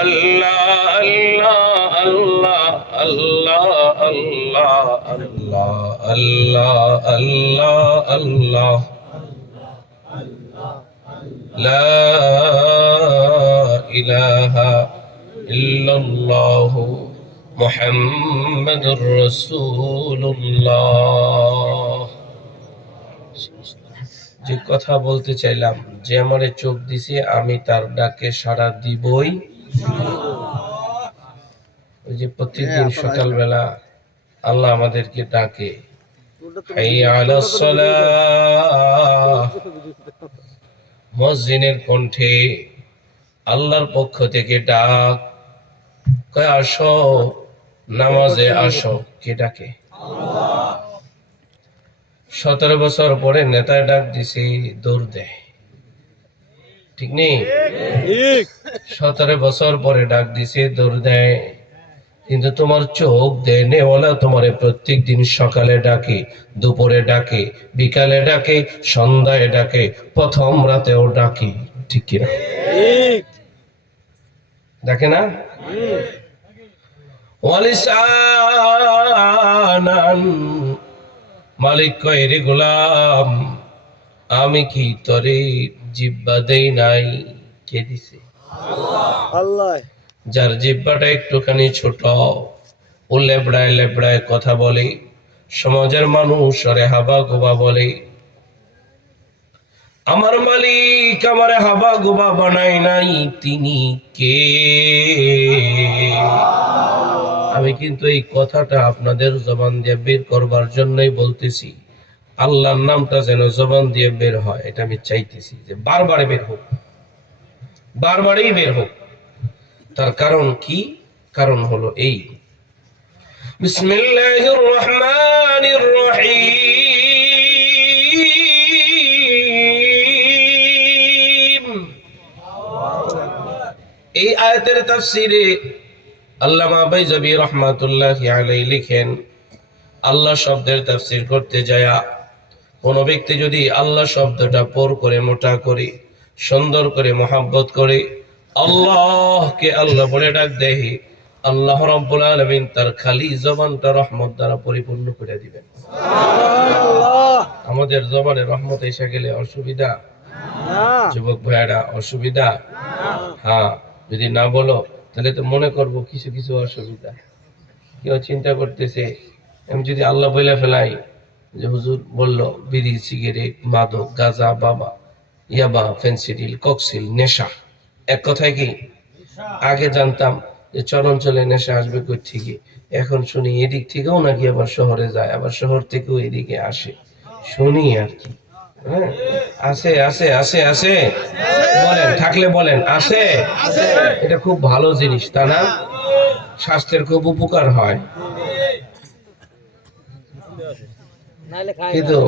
আল্লাহ আল্লাহ আল্লাহ আল্লাহ আল্লাহ আল্লাহ আল্লাহ আল্লাহ লা ইলাহা ইল্লাল্লাহু মুহাম্মাদুর রাসূলুল্লাহ। যে কথা বলতে চাইলাম, যে আমারে চোখ দিছে আমি তার ডাকে সাড়া দিবই। ওই যে প্রত্যেকদিন সকালবেলা আল্লাহ আমাদেরকে ডাকে, হাইয়া আলাস সালাহ, মুয়াজ্জিনের কণ্ঠে আল্লাহর পক্ষ থেকে ডাক, কয় আসো নামাজে আসো। কে ডাকে? 17 বছর পরে নেতায় ডাক দিছে, দৌড় দেয়। ঠিক নেই? 17 বছর পরে ডাক দিছে, দৌড় দেয়। কিন্তু তোমার চোখ দেয় নেওয়ালা তোমারে প্রত্যেক দিন সকালে ডাকে, দুপুরে ডাকে, বিকালে ডাকে, সন্ধ্যায় ডাকে, প্রথম রাতেও ডাকে। ঠিক কিনা? ডাকে না? ওয়ালিসানান, মালিক কয় রে গোলাম, আমি কি তরে জিহ্বা দেই নাই? কে দিছে? আল্লাহ। যার জিহ্বাটা একটুখানি ছোট, ও লেবড়ায় লেবড়ায় কথা বলে, সমাজের মানুষ আরে হাবা গোবা বলে। আমার মালিক আমারে হাবা গোবা বানাই নাই, তিনি কে? আমি কিন্তু এই কথাটা আপনাদের জবান দিয়ে বের করবার জন্যই বলতেছি, আল্লাহর নামটা যেন জবান দিয়ে বের হয়, এটা আমি চাইতেছি যে বারবারে বের হোক, বারবারই বের হোক। তার কারণ কি? কারণ হলো এই, বিসমিল্লাহির রহমানির রহিম। এই আয়াতের তাফসীরে আল্লামা বাইজাবি রাহমাতুল্লাহি আলাইহি লিখেন, আল্লাহ শব্দের তাফসীর করতে যায়া কোন ব্যক্তি যদি আল্লাহ শব্দটা পর করে মোটা করে সুন্দর করে মহব্বত করে আল্লাহকে আল্লাহ বলে ডাক দেয়, আল্লাহ রাব্বুল আলামিন তার খালি জবানটা রহমত দ্বারা পরিপূর্ণ করে দিবেন। সুবহানাল্লাহ। আমাদের জবানে রহমত এসে গেলে অসুবিধা না? যুবক ভাইরা, অসুবিধা? হ্যাঁ, যদি না বলো তাহলে তো মনে করবো কিছু কিছু অসুবিধা। কেউ চিন্তা করতেছে আমি যদি আল্লাহ বলে ফেলাই যে হুজুর বললো বিড়ি, সিগারেট, মাদক, গাঁজা, বাবা, ইয়াবা, ফেন্সিডিল, ককসিল, নেশা। এক কথায় কি, আগে জানতাম যে চরাঞ্চলে নেশা আসবে কই থেকে, এখন শুনি এদিক থেকেও নাকি আবার শহরে যায়, আবার শহর থেকেও এদিকে আসে, শুনি আর কি। হ্যাঁ, আছে আছে আছে আছে, বলেন থাকলে বলেন, আছে। এটা খুব ভালো জিনিস, তা না? স্বাস্থ্যের খুব উপকার হয়। কিন্তু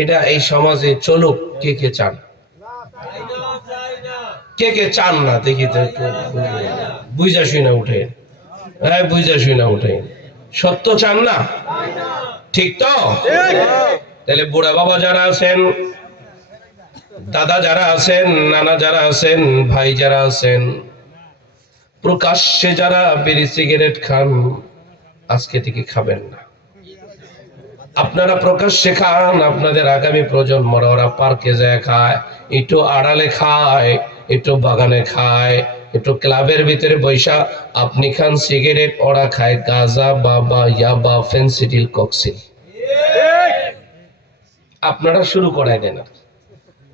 এটা এই সমাজে চলুক, কে কে চান? কে কে চান না দেখি তো একটু বুঝা শুনা উঠে। হ্যাঁ, বুঝা শুনা উঠে। সত্য চান না? ঠিক তো? তাহলে বুড়া বাবা যারা আছেন, দাদা যারা আছেন, নানা যারা আছেন, ভাই যারা আছেন, প্রকাশ্যে যারা বিড়ি সিগারেট খান, আজকে থেকে খাবেন না। আপনারা প্রকাশ্যে খান, আপনাদের আগামী প্রজন্মরা ওরা পার্কে যায় খায়, একটু আড়ালে খায়, একটু বাগানে খায়, একটু ক্লাবের ভিতরে বৈশা আপনি খান সিগারেট, ওরা খায় গাঁজা, বাবা, ইয়াবা, ফেন্সিডিল, ককসিল। আপনারা শুরু করাই দেন।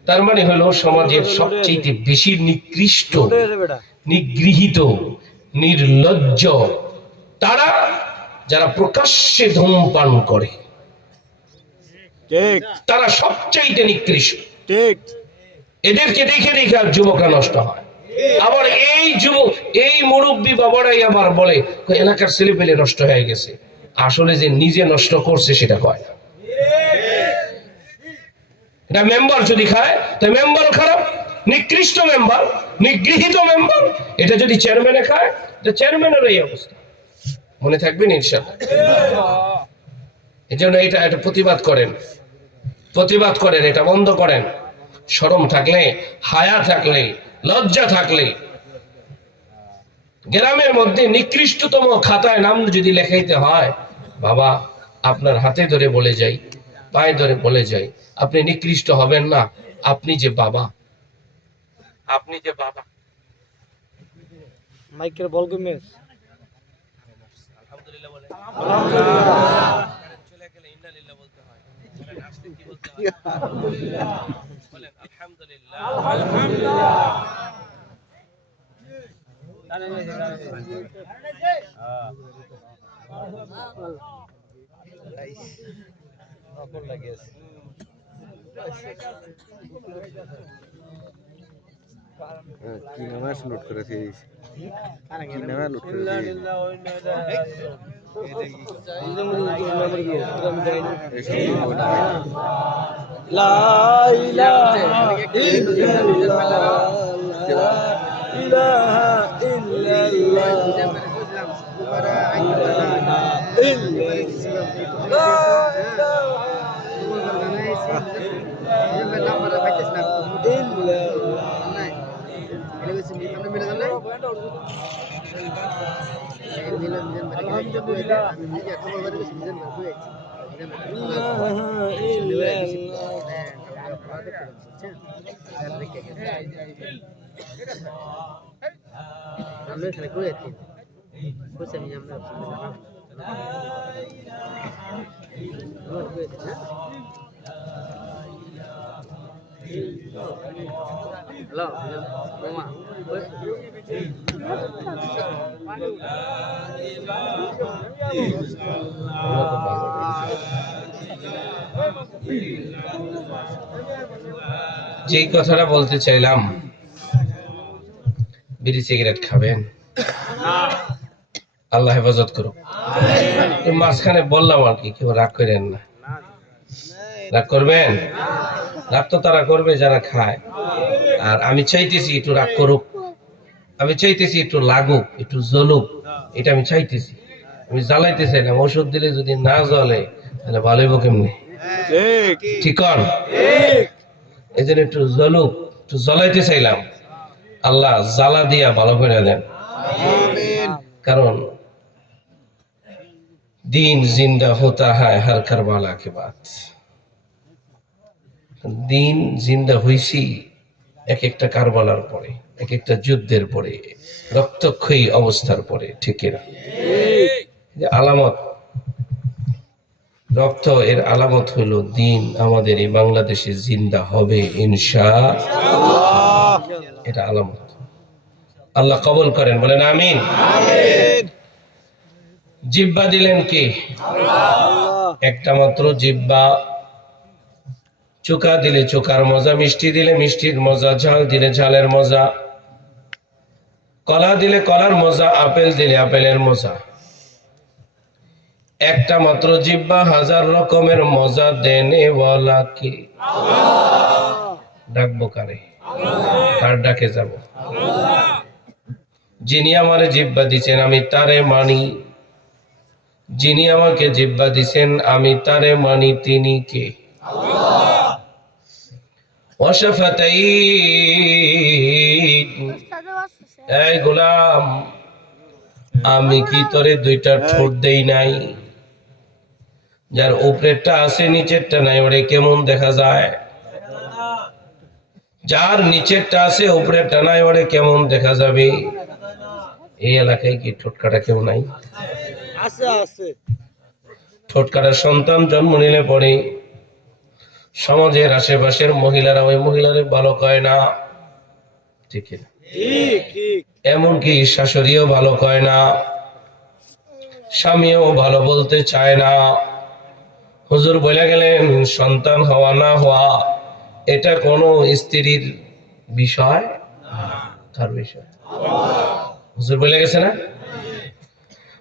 তার মানে হলো সমাজের সবচেয়ে বেশি নিকৃষ্ট, নিগৃহীত, নির্লজ্জ তারা যারা প্রকাশ্যে ধূমপান করে, তারা সবচাইতে নিকৃষ্ট। এদেরকে দেখে দেখে আর যুবকরা নষ্ট হয়। আবার এই যুবক, এই মুরব্বী বাবারাই আবার বলে এলাকার ছেলে পেলে নষ্ট হয়ে গেছে। আসলে যে নিজে নষ্ট করছে সেটা কয় না। এটা মেম্বার যদি খায় তো মেম্বার খারাপ, নিকৃষ্ট মেম্বার, নিগৃহীত মেম্বার। এটা যদি চেয়ারম্যানে খায় তো চেয়ারম্যানের এই অবস্থা। মনে থাকবেন ইনশাআল্লাহ। এজন্য এটা প্রতিবাদ করেন, প্রতিবাদ করেন, এটা বন্ধ করেন। শরম থাকলে, হায়া থাকলে, লজ্জা থাকলে গ্রামের মধ্যে নিকৃষ্টতম খাতায় নাম যদি লেখাইতে হয়, বাবা আপনার হাতে ধরে বলে যাই, পায়ে ধরে বলে যাই, আপনি নিকৃষ্ট হবেন না। আপনি যে বাবা, আপনি যে বাবা। মাইকের বল কমেস আলহামদুলিল্লাহ বলেন। চলে গেলে ইন্নালিল্লাহ বলতে হয়। বলেন আসলে কি বলতে হয়? বলেন আলহামদুলিল্লাহ। কি নামে লুট করেছিস? কি নামে লুট করেছিস? লা ইলাহা ইল্লাল্লাহ লা ইলাহা ইল্লাল্লাহ হ্যালো মামা যেই কথাটা বলতে চাইলাম, বিড়ি সিগারেট খাবেন, আল্লাহ হেফাজত করুক। মাঝখানে বললাম আর কি, কেউ রাগ করেন না। রাগ করবেন? রাগ তো তারা করবে যারা খায়। আর আমি চাইতেছি একটু রাগ করুক, আমি চাইতেছি একটু লাগুক, একটু জ্বলুক, এটা আমি চাইতেছি। আমি জ্বালাইতে চাইলাম, ওষুধ দিলে যদি না জ্বলে তাহলে ভালো হইব কেমনি? ঠিক কর। এই জন্য একটু জ্বলুক, একটু জ্বলাইতে চাইলাম। আল্লাহ জ্বালা দিয়া ভালো করে দেন। কারণ দিন জিন্দা হতা হয় হর কারবালা কে বাদ। দিন জিন্দা হইছি এক একটা কারবালার পরে, এক একটা যুদ্ধের পরে, রক্তক্ষয়ী অবস্থার পরে। ঠিক না? আলামত, রক্ত এর আলামত হলো দিন আমাদের এই বাংলাদেশে জিন্দা হবে ইনশাআল্লাহ। এটা আলামত। আল্লাহ কবুল করেন, বলেন আমিন। জিহ্বা দিলেন কে? একটা মাত্র জিহ্বা। চোখা দিলে চোখার মজা, মিষ্টি দিলে মিষ্টির মজা, ঝাল দিলে ঝালের মজা, কলা দিলে কলার মজা, আপেল দিলে আপেলের মজা। একটা মাত্র জিহ্বা, হাজার রকমের মজা দেনেওয়ালা কে? ডাকবো কারে? কার ডাকে যাব? যিনি আমারে জিহ্বা দিচ্ছেন আমি তারে মানি, যিনি আমাকে জিহ্বা দিচ্ছেন আমি তারে মানি, তিনি কে? এই গোলাম, আমি কি তোরে দুইটা ঠোঁট দেই নাই? যার উপরেরটা আছে নিচেরটা নাই, ওরে কেমন দেখা যায়? যার নিচেরটা আছে উপরেরটা নাই, ওরে কেমন দেখা যাবে? এই এলাকায় কি ঠোঁট কাটা কেউ নাই? আছে আছে। ঠোঁট কাটার সন্তান জন্ম নিলে পরে সমাজের আশেপাশের মহিলারা ওই মহিলারে ভালো কয় না। ঠিক না? ঠিক ঠিক। এমনকি শাশুড়িও ভালো কয় না, স্বামীও ভালো বলতে চায় না। হুজুর বলে গেলেন সন্তান হওয়া না হওয়া এটা কোনো স্ত্রীর বিষয়, কার বিষয়? হুজুর বলে গেছে না,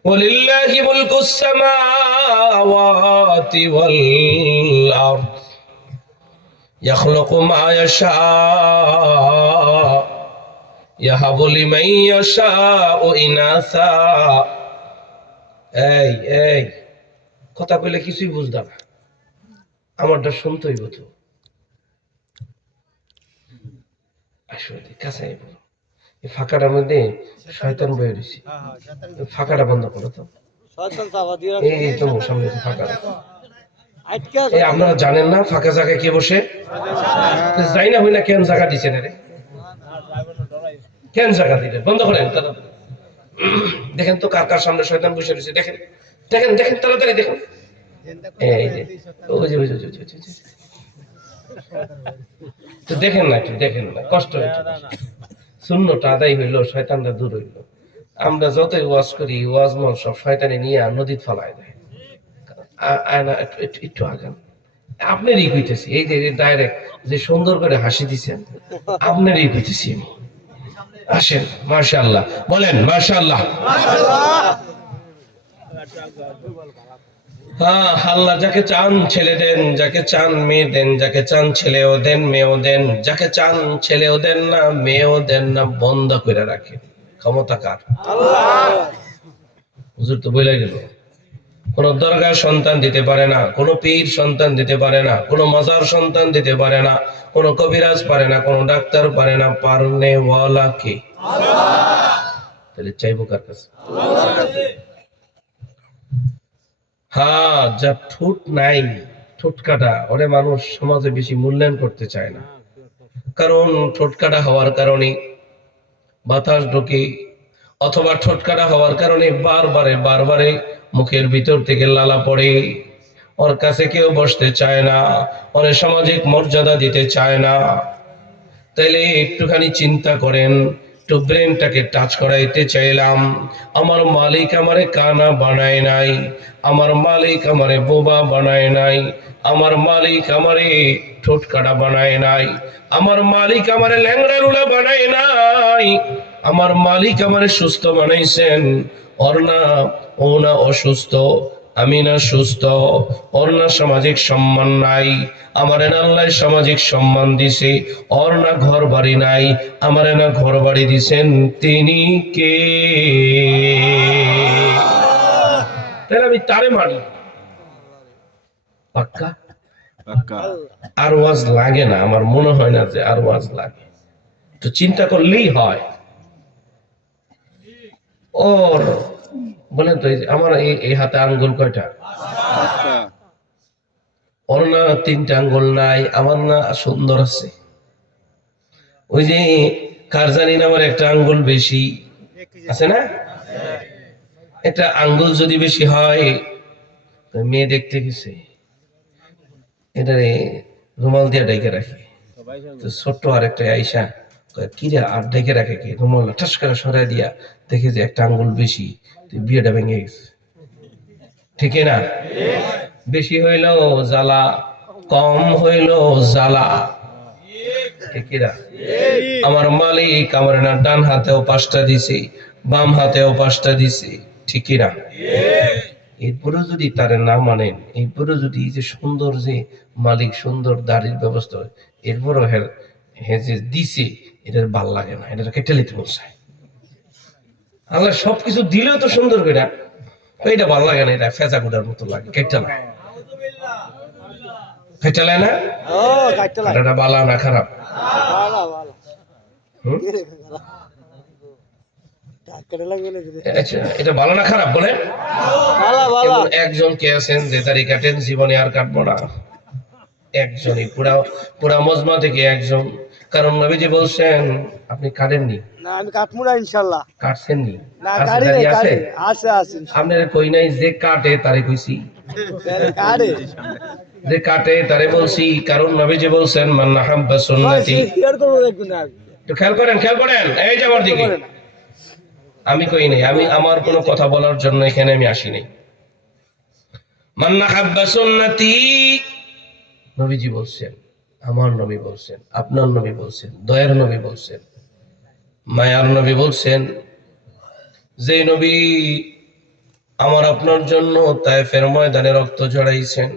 ওয়ালিল্লাহি মুলকুস সামাওয়াতি ওয়াল আরদ ইয়াখলুকু মা ইয়াশা ইয়াহাবু লিমান ইয়াশাউ ইনাসা। এই এই কথা কইলে কিছুই বুঝদা না, আমারটা শুনতে হইব তো। আসলে কাছে এই ফাঁকাটার মধ্যে শয়তান বয়ে রয়েছে, ফাঁকাটা বন্ধ করো তো। শয়তান চাপা দিয়ে এই তো সামনে যে ফাঁকা, আটকে আছে এই আপনারা জানেন না ফাঁকা জায়গায় কে বসে? যাই না হই না, কেন জায়গা দিচ্ছেন রে? কেন জায়গা দিলেন? বন্ধ করেন তাড়াতাড়ি। দেখেন তো কার কার সামনে শয়তান বসে রয়েছে, দেখেন দেখেন দেখেন তাড়াতাড়ি দেখেন। এই যে ওই যে ওই যে, ওই যে, ওই যে, ওই যে। তো দেখেন না, একটু দেখেন না, কষ্ট হচ্ছে। শূন্যটা আদায় হইলো, শয়তানটা দূর হইলো। আমরা যতই ওয়াজ করি, ওয়াজ মল সব শয়তানে নিয়ে নদীত ফেলায় দেয়। একটু আগান, আপনারই কইতেছি, এই যে ডাইরেক্ট যে সুন্দর করে হাসি দিচ্ছেন, আপনারই কইতেছি আমি। আসেন, মাশাআল্লাহ বলেন, মাশাআল্লাহ। হ্যাঁ, আল্লাহ যাকে চান ছেলে দেন, যাকে চান মেয়ে দেন, যাকে চান ছেলেও দেন মেয়েও দেন, যাকে চান ছেলেও দেন না মেয়েও দেন না, বন্ধ করে রাখেন। ক্ষমতা কার? হুজুর তো বলে গেল, কোন দরগার সন্তান দিতে পারে না, কোন পীর সন্তান দিতে পারে না, কোন মাজার সন্তান দিতে পারে না, কোন কবিরাজ পারে না, কোন ডাক্তার পারে না, পারনে ওয়ালা কে? তাহলে চাইবো কার কাছে? হ্যাঁ, যা ঠোঁট নাই, ঠোঁট কাটা, ওরে মানুষ সমাজে বেশি মূল্যায়ন করতে চায় না। কারণ ঠোঁট কাটা হওয়ার কারণে বাতাস ঢোকে, অথবা ঠোঁট কাটা হওয়ার কারণে বারবারে মুখের ভিতর থেকে লালা পড়ে। ওর কাছে কেউ বসতে চায় না, ওরে সামাজিক মর্যাদা দিতে চায় না। তাইলে একটুখানি চিন্তা করেন, একটু ব্রেনটাকে টাচ করাইতে চাইলাম। আমার মালিক আমারে কানা বানায় নাই, আমার মালিক আমারে বোবা বানায় নাই, আমার মালিক আমারে ঠোঁট কাটা বানায় নাই, আমার মালিক আমারে ল্যাংড়া লুলা বানায় নাই, আমার মালিক আমারে সুস্থ বানাইছেন। ওর না, ও না অসুস্থ, আমি না সুস্থ, ওর না সামাজিক সম্মান নাই, আমারে না আল্লাহ সামাজিক সম্মান দিছে। ওর না ঘর বাড়ি নাই, আমারে না ঘর বাড়ি দিছেন। তিনি কে? তাহলে আমি তারে মানি। পাক্কা? আর ওয়াজ লাগে না, আমার মনে হয় না যে আর ওয়াজ লাগে। তো চিন্তা করলেই হয়। ওর বলেন তো, আমার এই হাতে আঙ্গুল কয়টা? ওর না 3টা আঙ্গুল নাই, আমার না সুন্দর আছে। ওই যে কার জানি না আমার একটা আঙ্গুল বেশি আছে না? একটা আঙ্গুল যদি বেশি হয়, মেয়ে দেখতে গেছে, এটারে রুমাল দিয়ে ডেকে রাখে। তো ছোট্ট আর একটা আইসা কিরে আর ডেকে রাখে কি, রুমাল ঠাস করে সরাই দিয়া দেখে যে একটা আঙ্গুল বেশি, বিয়েটা ভেঙে গেছে। ঠিক না? বেশি হইলো জ্বালা, কম হইলো জ্বালা। ঠিক না? আমার মালিক আমার না ডান হাতেও 5টা দিছে, বাম হাতেও 5টা দিছে। ঠিক না? এরপরে যদি তারে না মানেন, এরপরে যদি এই যে সুন্দর, যে মালিক সুন্দর দাড়ির ব্যবস্থা, এরপরও হে যে দিছে, এটার ভাল লাগে না, এটা কেটে নিতে বলছে। আল্লাহ সবকিছু দিলেও তো সুন্দর করে, এটা ভাল লাগে না, এটা ফেজা গুড়ার মতো লাগে, কেটে না, কেটে না। ও কাটতে লাগে এটা বালা না খারাপ? ভালো ভালো হুম? কাটতে লাগে না আচ্ছা, এটা ভালো না খারাপ বলে? ভালো ভালো এমন একজন কে আছেন যে তারি কাটেন, জীবনে আর কাটবো না? একজনই, পুরা পুরা মজমা থেকে একজন। কারণ নবীজি বলছেন, আপনি কাটেননি, না আমি কাটমু না ইনশাআল্লাহ। কাটছেননি? না আছে, কাটি দাড়ি না আছে? কাটি আছে আছে আপনার কই নাই যে কাটে তারে কইছি, কাটে যে কাটে তারে বলছি। কারণ নবীজি বলছেন, মান আহাব্বা সুন্নতি। শেয়ার করব দেখুন না তো খেয়াল করেন, খেয়াল করেন, এই যে আমার দিকে। আমি কই নাই, আমি আমার কোনো কথা বলার জন্য এখানে আমি আসি নাই। মান আহাব্বা সুন্নতি, নবীজি বলছেন, আমার নবী বলছেন, আপনার নবী বলছেন, দয়ার নবী বলছেন, মায়ার নবী বলছেন, যে নবী আমার আপনার জন্য তায়েফের ময়দানে রক্ত ঝরাইছেন,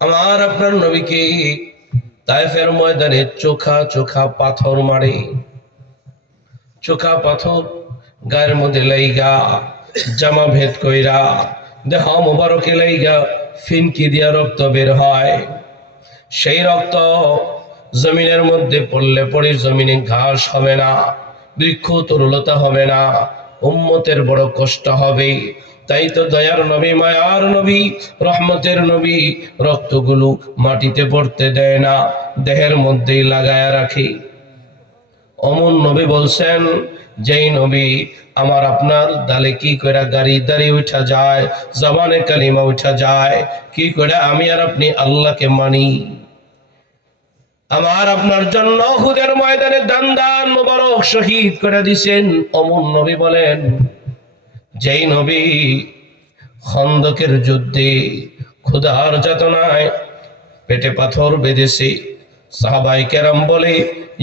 আমার আপনার নবীকে তায়েফের ময়দানে চোখা চোখা পাথর মারে, চোখা পাথর গায়ের মধ্যে লাইগা, জামা ভেদ কইরা, দেহ মোবারকে লাইগা ফিনকি দিয়া রক্ত বের হয়। সেই রক্ত জমিনের মধ্যে পড়লে পরে জমিনে ঘাস হবে না, বৃক্ষ তরুলতা হবে না, উম্মতের বড় কষ্ট হবে। তাই তো দয়ার নবী, মায়ার নবী, রহমতের নবী রক্তগুলো মাটিতে পড়তে দেয় না, দেহের মধ্যেই লাগায়া রাখে। অমন নবী বলছেন, যেই নবী আমার আপনার দালে কি করে গাড়ি দাঁড়িয়ে উঠা যায়, জবানে কালিমা উঠা যায়, কি করে আমি আর আপনি আল্লাহকে মানি। আমার আপনার জন্য উহুদের ময়দানে দান দান মোবারক শহীদ করে দিছেন অমন নবী বলেন, যেই নবী খন্দকের যুদ্ধে ক্ষুধার যাতনায় পেটে পাথর বেঁধেছে, সাহাবায়ে কেরাম বলে,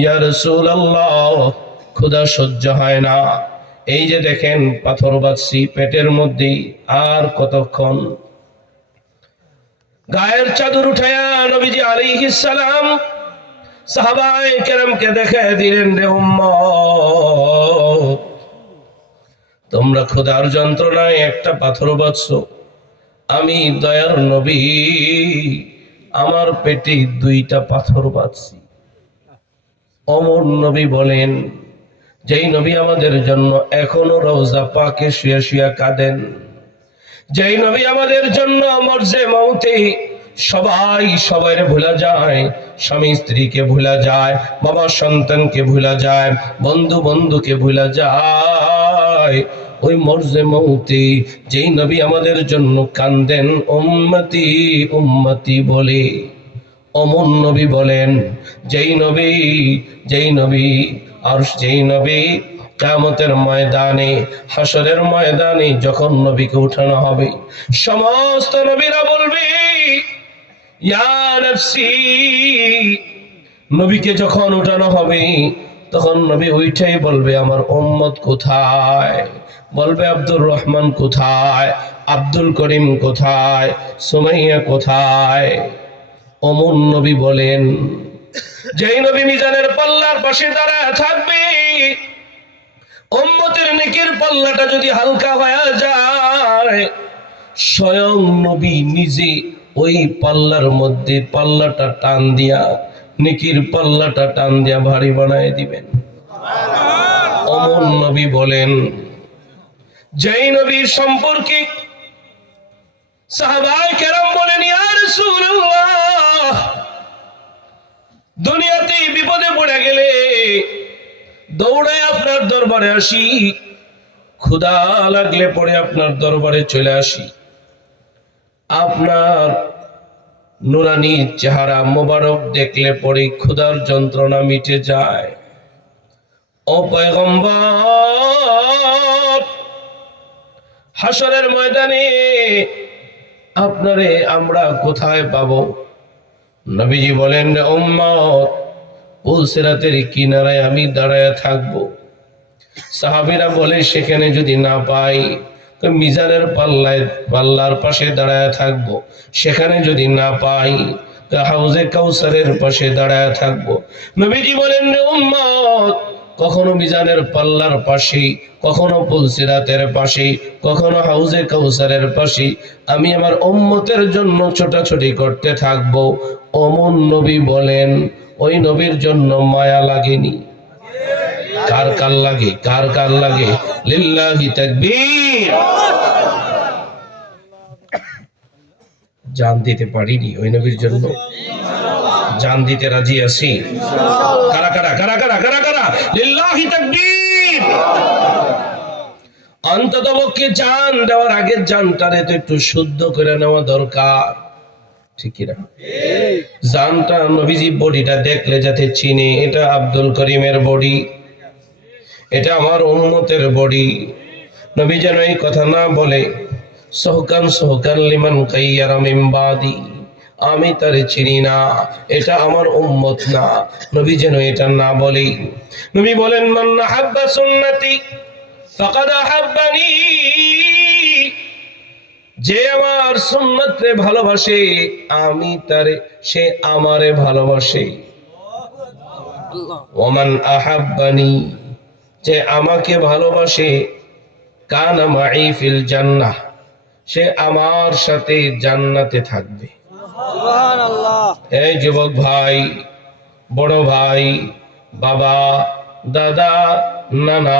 ইয়া রাসূলুল্লাহ, ক্ষুধা সহ্য হয় না, এই যে দেখেন পাথর বাঁধছি পেটের মধ্যে, আর কতক্ষণ। গায়ের চাদর উঠায়া নবীজি আলাইহিস সালাম সাহাবায়ে কেরামকে দেখায় দিলেন, রে উম্মত, তোমরা ক্ষুধার যন্ত্রণায় একটা পাথর বাঁধছো, আমি দয়ার নবী আমার পেটে 2টা পাথর বাঁধছি। অমর নবী বলেন, যেই নবী আমাদের জন্য এখনো রওজা পাকে শুয়ে শুয়ে কাঁদেন, যেই নবী আমাদের জন্য মরজে মৌতে সবাই সবাইরে ভুলা যায়, স্বামী স্ত্রীকে ভুলা যায়, বাবা সন্তানকে ভুলা যায়, বন্ধু বন্ধুকে ভুলা যায়, ওই মরজে মৌতে যেই নবী আমাদের জন্য কান্দেন উম্মতি উম্মতি বলে, অমন নবী বলেন, যেই নবী আর যেই নবী কিয়ামতের ময়দানে, হাসরের ময়দানে যখন নবীকে উঠানো হবে, সমস্ত নবীরা বলবে, ইয়া নাফসি। নবীকে যখন উঠানো হবে তখন নবী উঠাই বলবে, আমার উম্মত কোথায়? বলবে, আব্দুর রহমান কোথায়, আব্দুল করিম কোথায়, সুমাইয়া কোথায়? অমন নবী বলেন, যেই নবী মিজানের পাল্লার পাশে দাঁড়ায় থাকবে, উম্মতের নেকির পাল্লাটা যদি হালকা হয়ে যায়, স্বয়ং নবী নিজে ওই পাল্লার মধ্যে পাল্লাটা টান দিয়া, নেকির পাল্লাটা টান দিয়া ভারী বানায় দিবেন। অমন নবী বলেন, যেই নবীর সম্পর্কে সাহাবায়ে কেরাম বলেন, ইয়া রাসূলুল্লাহ, দুনিয়াতে বিপদে পড়ে গেলে দৌড়ায় আপনার দরবারে আসি, ক্ষুধা লাগলে পরে আপনার দরবারে চলে আসি, আপনার নুরানি চেহারা মোবারক দেখলে পরে ক্ষুধার যন্ত্রণা মিটে যায়। ও পয়গম্বর, হাসরের ময়দানে আপনারে আমরা কোথায় পাবো? নবীজি বলেন, উম্মত, পুলসিরাতের কিনারায় আমি দাঁড়ায় থাকবো। সাহাবীরা বলে, সেখানে যদি না পাই তো মিজানের পাল্লার পাশে দাঁড়ায় থাকবো, সেখানে যদি না পাই তো হাউজে কাউসারের পাশে দাঁড়ায় থাকবো। নবীজি বলেন, উম্মত, কখনো মিজানের পাল্লার পাশে, কখনো পুলসিরাতের পাশে, কখনো হাউজে কাউসারের পাশে আমি আমার উম্মতের জন্য ছোটাছুটি করতে থাকবো। অমন নবী বলেন, ওই নবীর জন্য মায়া লাগেনি? কার কার লাগে? কার কার লাগে? লিল্লাহি তাকবীর। জান দিতে পারিনি ওই নবীর জন্য, জান দিতে রাজি আছি। কারা কারা কারা কারা কারা কারা? লিল্লাহি তাকবীর। অন্ততপক্ষে জান দেওয়ার আগে জানটারে তো একটু শুদ্ধ করে নেওয়া দরকার, ঠিক কিনা? জানটা নবীজি বডিটা দেখলে যাতে চিনে, এটা আব্দুল করিমের বডি, এটা আমার উম্মতের বডি। নবী যেন এই কথা না বলে, সহকান সহকান লিমান কাইয়ারা মিন বাদি, আমি তারে চিনি না, এটা আমার উম্মত না। নবী যেন এটা না বলে। নবী বলেন, মান আহাব্বা সুন্নতি ফাকাদ আহাব্বানি, যে আমার সুন্নতকে ভালোবাসে আমি তারে, সে আমারে ভালোবাসে। ওমান আহাব্বানি, যে আমাকে ভালোবাসে, কানা মাই ফিল জান্নাহ, সে আমার সাথে জান্নাতে থাকবে। সুবহানাল্লাহ। এই যুবক ভাই, বড় ভাই, বাবা, দাদা, নানা,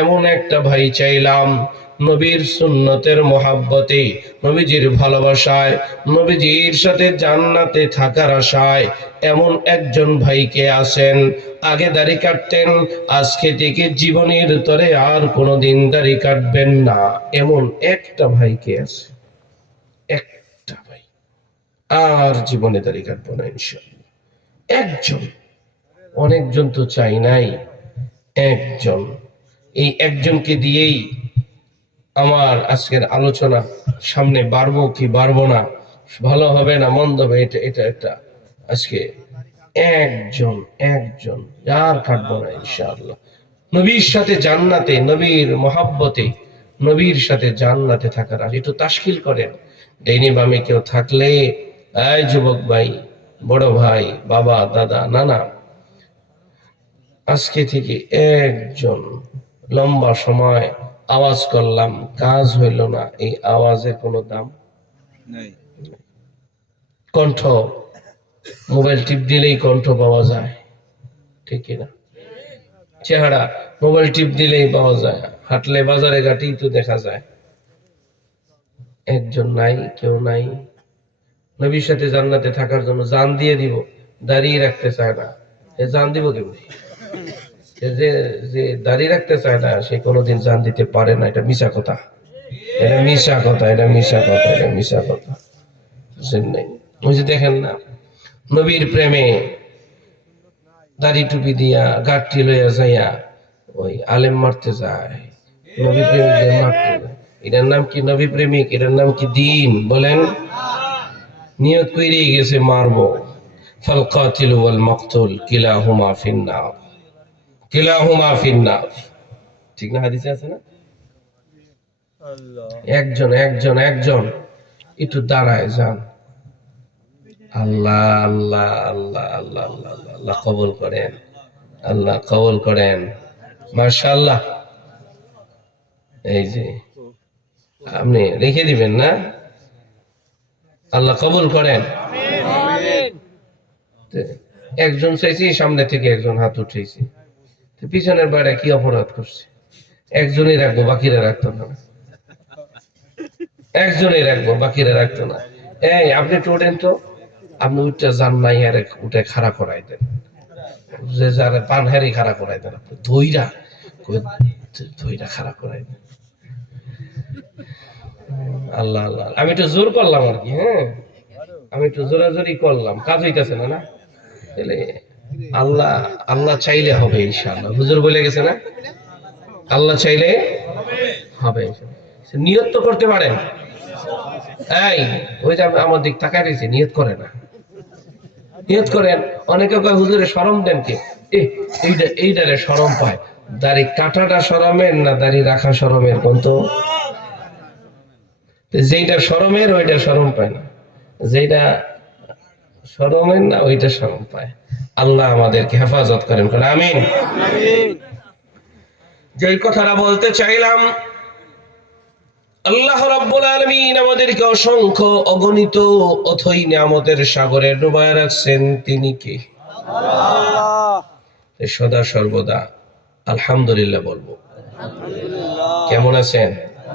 এমন একটা ভাই চাইলাম নবীর সুন্নতের মহাব্বতে, নবীজির ভালোবাসায়, নবীজির সাথে জান্নাতে থাকার আশায় এমন একজন ভাইকে আছেন, আগে দাড়ি কাটতেন, আজকে থেকে জীবনের তরে আর কোনোদিন দাড়ি কাটবেন না, এমন একটা ভাইকে আছে, একটা ভাই, আর জীবনে দাড়ি কাটবো না ইনশাআল্লাহ। একজন, অনেকজন তো চাই নাই, একজন। এই একজনকে দিয়েই আমার আজকের আলোচনা সামনে বাড়বো কি বাড়বো না, ভালো হবে না মন্দ হবে, এটা এটা এটা আজকে একজন, একজন, আর কাটবো না ইনশাআল্লাহ। নবীর সাথে জান্নাতে, নবীর মহাব্বতে, নবীর সাথে জান্নাতে থাকার আর একটু তাশকিল করেন। ডাইনে বামে কেউ থাকলে, এই যুবক ভাই, বড় ভাই, বাবা, দাদা, নানা, আজকে থেকে একজন, লম্বা সময় আওয়াজ করলাম, কাজ হইল না, এই আওয়াজের কোনো দাম নাই। কণ্ঠ, মোবাইল টিপ দিলেই কণ্ঠ পাওয়া যায়, ঠিক না? চেহারা মোবাইল টিপ দিলেই পাওয়া যায়, হাঁটলে বাজারে ঘাটেই তো দেখা যায়। একজন নাই, কেউ নাই। নবীর সাথে জান্নাতে থাকার জন্য জান দিয়ে দিব, দাঁড়িয়ে রাখতে চায় না, এ জান দিব কেমনি? যে যে দাঁড়িয়ে রাখতে চায় না সে কোনোদিন জান দিতে পারে না, এটা মিশা কথা, এটা মিশা কথা, এটা মিশা কথা, এটা মিশা কথা, বুঝলেন নাই? ওই যে দেখেন না, নবীর প্রেমে দাড়ি টুপি দিয়া গাঠটি লইয়া যাইয়া ওই আলেম মারতে যায়, নবী প্রেমিকদের মারতে যায়। এটার নাম কি নবী প্রেমিক? এটার নাম কি দিন? বলেন। নিয়ত কইরেই গেছে মারবো। ফাল কাতিল ওয়াল মাকতুল কিলাহুমা ফিন্নার, কিলাহুমা ফিন্নার, ঠিক না? হাদিসে আছে না? একজন, একজন, একজন একটু দাঁড়ায় যান। আল্লাহ আল্লাহ আল্লাহ আল্লাহ আল্লাহ আল্লাহ, আল্লাহ কবুল করেন, আল্লাহ কবুল করেন, মাশাআল্লাহ। এই যে আপনি রেখে দিবেন না, আল্লাহ কবুল করেন। একজন চাইছি, সামনে থেকে একজন হাত উঠেছি, পিছনের বাইরে কি অপরাধ করছে? একজনই রাখবো, বাকিরা রাখতো না, একজনই রাখবো, বাকিরা রাখতো না। এই আপনি একটু ওঠেন তো, আপনি উঠতে যান নাই, আর উঠে খাড়া করাই দেন, যে যারা পান হারি খাড়া করাই দেন, আপনি ধইরা ধইরা খাড়া করাই দেন। আল্লাহ আল্লাহ, আমি একটু জোর করলাম আর কি, হ্যাঁ, আমি একটু জোরাজোরি করলাম, কাজ হইতেছে না, না তাহলে আল্লাহ, আল্লাহ চাইলে হবে ইনশাআল্লাহ। হুজুর বলে গেছে না, আল্লাহ চাইলে হবে। নিয়ত তো করতে পারেন। এই ওই যে আমার দিক তাকায় রয়েছে, নিয়ত করে না, নিয়ত করেন। অনেকে কয় হুজুরে শরম দেন কে? এইটা এইটারে শরম পায়। দাড়ি কাটাটা শরমের না দাড়ি রাখা শরমের? কোন তো? যেইটা শরমের ওইটা শরম পায় না, যেটা শরমের না ওইটা শরম পায়। আল্লাহ আমাদেরকে হেফাজত করেন, আমিন। যেই কথাটা বলতে চাইলাম, আল্লাহ রাব্বুল আলামিন আমাদেরকে অসংখ্য অগণিত অথই নিয়ামতের সাগরে ডুবায় রাখছেন। তিনি কে? আল্লাহ। সদা সর্বদা আলহামদুলিল্লাহ বলবো। আলহামদুলিল্লাহ। কেমন আছেন?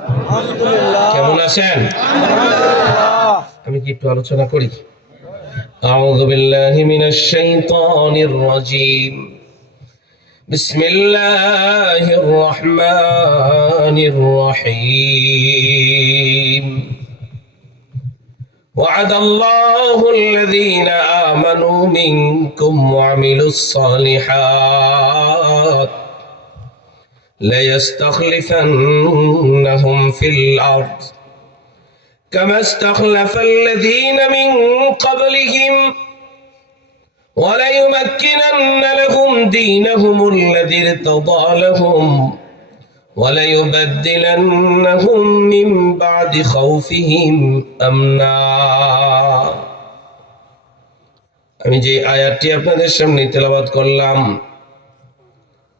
আলহামদুলিল্লাহ। কেমন আছেন? আলহামদুলিল্লাহ। আমি কি একটু আলোচনা করি? আউযু বিল্লাহি মিনাশ শাইতানির রাজীম। বিসমিল্লাহির রহমানির রহিম। وعد الله الذين آمنوا منكم وعملوا الصالحات ليستخلفنهم في الأرض كما استخلف الذين من قبلهم وليمكنن لهم دينهم الذي ارتضى لهم وليبدلنهم من بعد خوفهم أمنا। আমি যে আয়াতটি আপনাদের সামনে তেলাওয়াত করলাম,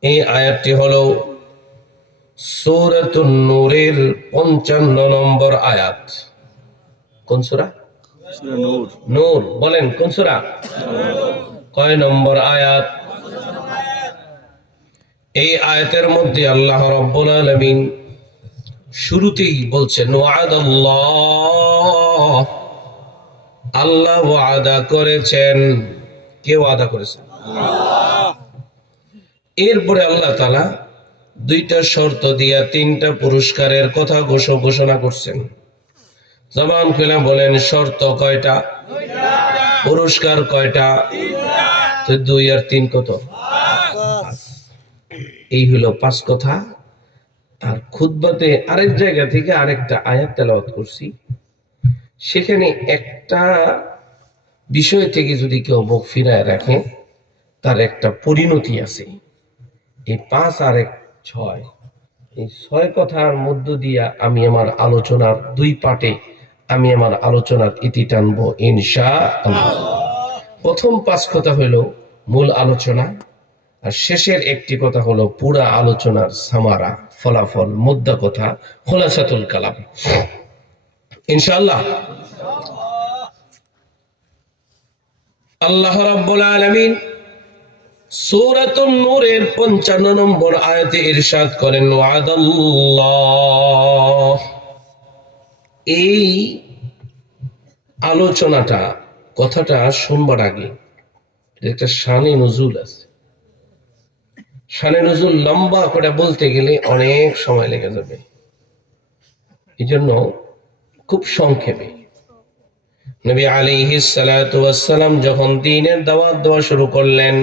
এই আয়াতটি হলো সূরাতুন নূরের 55 নম্বর আয়াত। কোন সূরা? সূরা নূর। নূর। বলেন কোন সূরা? কয় নম্বর আয়াত? এই আয়াতের মধ্যে আল্লাহ রাব্বুল আলামিন শুরুতেই বলছেন ওয়াদাল্লাহ, আল্লাহ ওয়াদা করেছেন। কে ওয়াদা করেছেন? এরপরে আল্লাহ তাআলা দুইটা শর্ত দিয়া তিনটা পুরস্কারের কথা ঘোষণা করছেন। জবান খুলে বলেন, শর্ত কয়টা? পুরস্কার কয়টা? তো 2 আর 3 কত? এই হলো 5 কথা। আর খুতবাতে আরেক জায়গা থেকে আরেকটা আয়াত তেলাওয়াত করছি, সেখানে একটা বিষয় থেকে যদি কেউ মুখ ফিরায় রাখে তার একটা পরিণতি আছে। এই 5 আর 1 6, এই 6 কথার মধ্য দিয়া আমি আমার আলোচনার 2 পার্টে আমি আমার আলোচনার ইতি টানবো ইনশাআল্লাহ। প্রথম 5 কথা হলো মূল আলোচনা, আর শেষের একটি কথা হলো পুরা আলোচনার সামারা, ফলাফল, মুদ্দা কথা, খোলাসাতুল কালাম ইনশাআল্লাহ। আল্লাহ রাব্বুল আলামিন সূরাতুন নূরের 55 নম্বর আয়াতে ইরশাদ করেন ওয়াদাল্লাহ। এই আলোচনাটা, কথাটা শুনবার আগে একটা শানে নজুল আছে। শানে নজুল লম্বা করে বলতে গেলে অনেক সময় লেগে যাবে, এই জন্য খুব সংক্ষেপে। নবী আলাইহিস সালাতু ওয়াস সালাম যখন দ্বীনের দাওয়াত দেওয়া শুরু করলেন,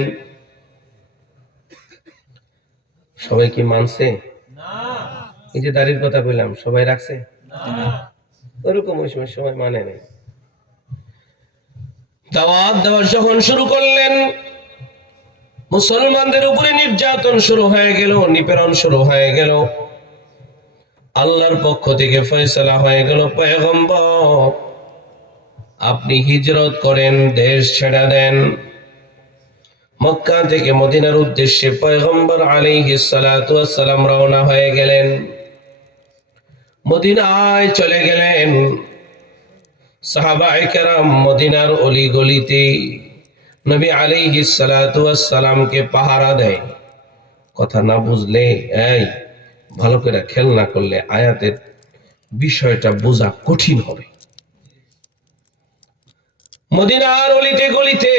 সবাই কি মানছে? এই যে দাড়ির কথা বললাম, সবাই রাখছে? ওরকম ওই সময় সবাই মানে নাই। দাওয়াত দেওয়া যখন শুরু করলেন, মুসলমানদের উপরে নির্যাতন শুরু হয়ে গেল, নিপীড়ন শুরু হয়ে গেল। আল্লাহর পক্ষ থেকে ফয়সালা হয়ে গেল, পয়গম্বর আপনি হিজরত করেন, দেশ ছেড়ে দেন। মক্কা থেকে মদিনার উদ্দেশ্যে পয়গম্বর আলাইহিস সালাতু ওয়াস সালাম রওনা হয়ে গেলেন, মদিনায় চলে গেলেন। সাহাবায়ে কেরাম মদিনার অলি গলিতে নবী আলাইহিস সালাতু ওয়াস সালামকে পাহারা দেয়। কথা না বুঝলে, এই ভালো করে খেয়াল না করলে আয়াতের বিষয়টা বোঝা কঠিন হবে। মদিনার অলিতে গলিতে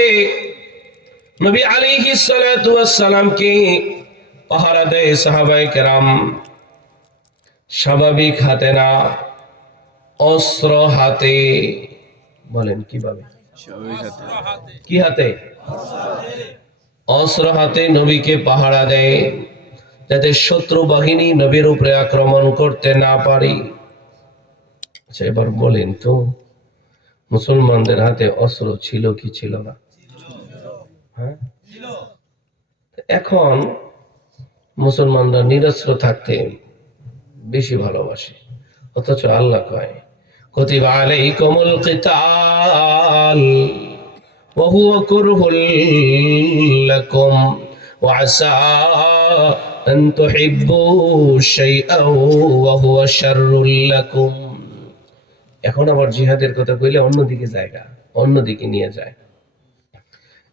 নবী আলাইহিস সালাতু ওয়াস সালামকে পাহারা দেয় সাহাবায়ে কেরাম। স্বাভাবিক হাতে না, অস্ত্র হাতে। বলেন কিভাবে? কি হাতে? অস্ত্র হাতে নবীকে পাহারা দেয়, যাতে শত্রু বাহিনী নবীর উপরে আক্রমণ করতে না পারে। আচ্ছা, এবার বলেন তো, মুসলমানদের হাতে অস্ত্র ছিল কি ছিল না? হ্যাঁ, এখন মুসলমানরা নিরস্ত্র থাকতে বেশি ভালোবাসে, অথচ আল্লাহ কয় কুতিবা আলাইকুমুল কিতাল ওয়া হুয়া কুরহুল লাকুম ওয়া আসা আন তুহিব্বু শাইআন ওয়া হুয়া শাররুল লাকুম। এখন আবার জিহাদের কথা কইলে অন্যদিকে জায়গা, অন্যদিকে নিয়ে যায়।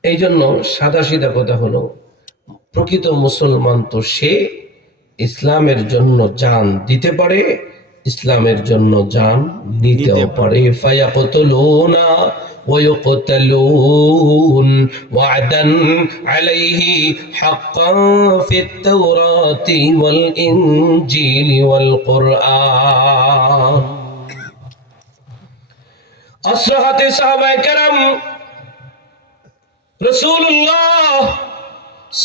এই জন্য সাদা সিধা কথা হলো, প্রকৃত মুসলমান তো সে ইসলামের জন্য জান দিতে পারে, ইসলামের জন্য জান নিতেও পারে। ফায়াকতুলুনা ওয়া ইউকতালুন ওয়া'দান আলাইহি হাক্কান ফিত তাওরাতি ওয়াল ইনজিলি ওয়াল কুরআন। অস্ত্র হাতে সাহাবায়ে কেরাম রাসূলুল্লাহ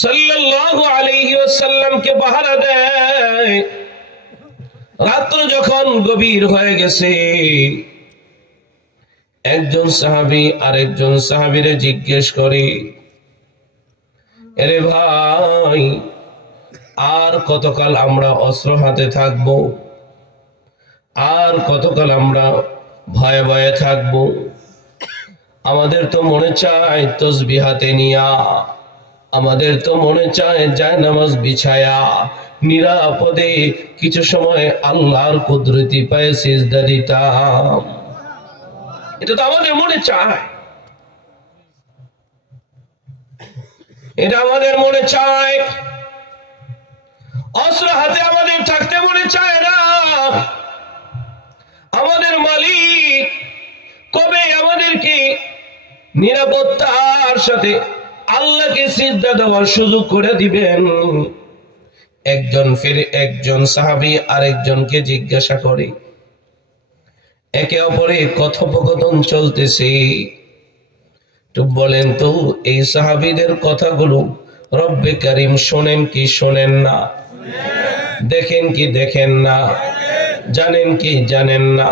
সাল্লাল্লাহু আলাইহি ওয়াসাল্লামকে পাহারা দেয়। রাত্র যখন গভীর হয়ে গেছে, একজন সাহাবী আরেকজন সাহাবীরে জিজ্ঞেস করে, আরে ভাই, আর কতকাল আমরা অস্ত্র হাতে থাকবো? আর কতকাল আমরা ভয়ে ভয়ে থাকবো? আমাদের তো মনে চায় তসবিহ হাতে নিয়া, আমাদের তো মনে চায় জায়নামাজ বিছায়া নিরাপদে কিছু সময় আল্লাহর কুদরতি পায়ে সিজদা দিতাম। এটা তো আমাদের মনে চায়। এটা আমাদের মনে চায়, অস্ত্র হাতে আমাদের থাকতে মনে চায় না। আমাদের মালিক কবে আমাদেরকে নিরাপত্তার সাথে আল্লাহকে সিজদা দেওয়ার সুযোগ করে দিবেন? একজন সাহাবী আরেকজনকে জিজ্ঞাসা করে, একে অপরে কথোপকথন চলতেছে, তো বলেন তো এই সাহাবীদের কথাগুলো রব্বে কারীম শোনেন কি শোনেন না? দেখেন কি দেখেন না? জানেন কি জানেন না?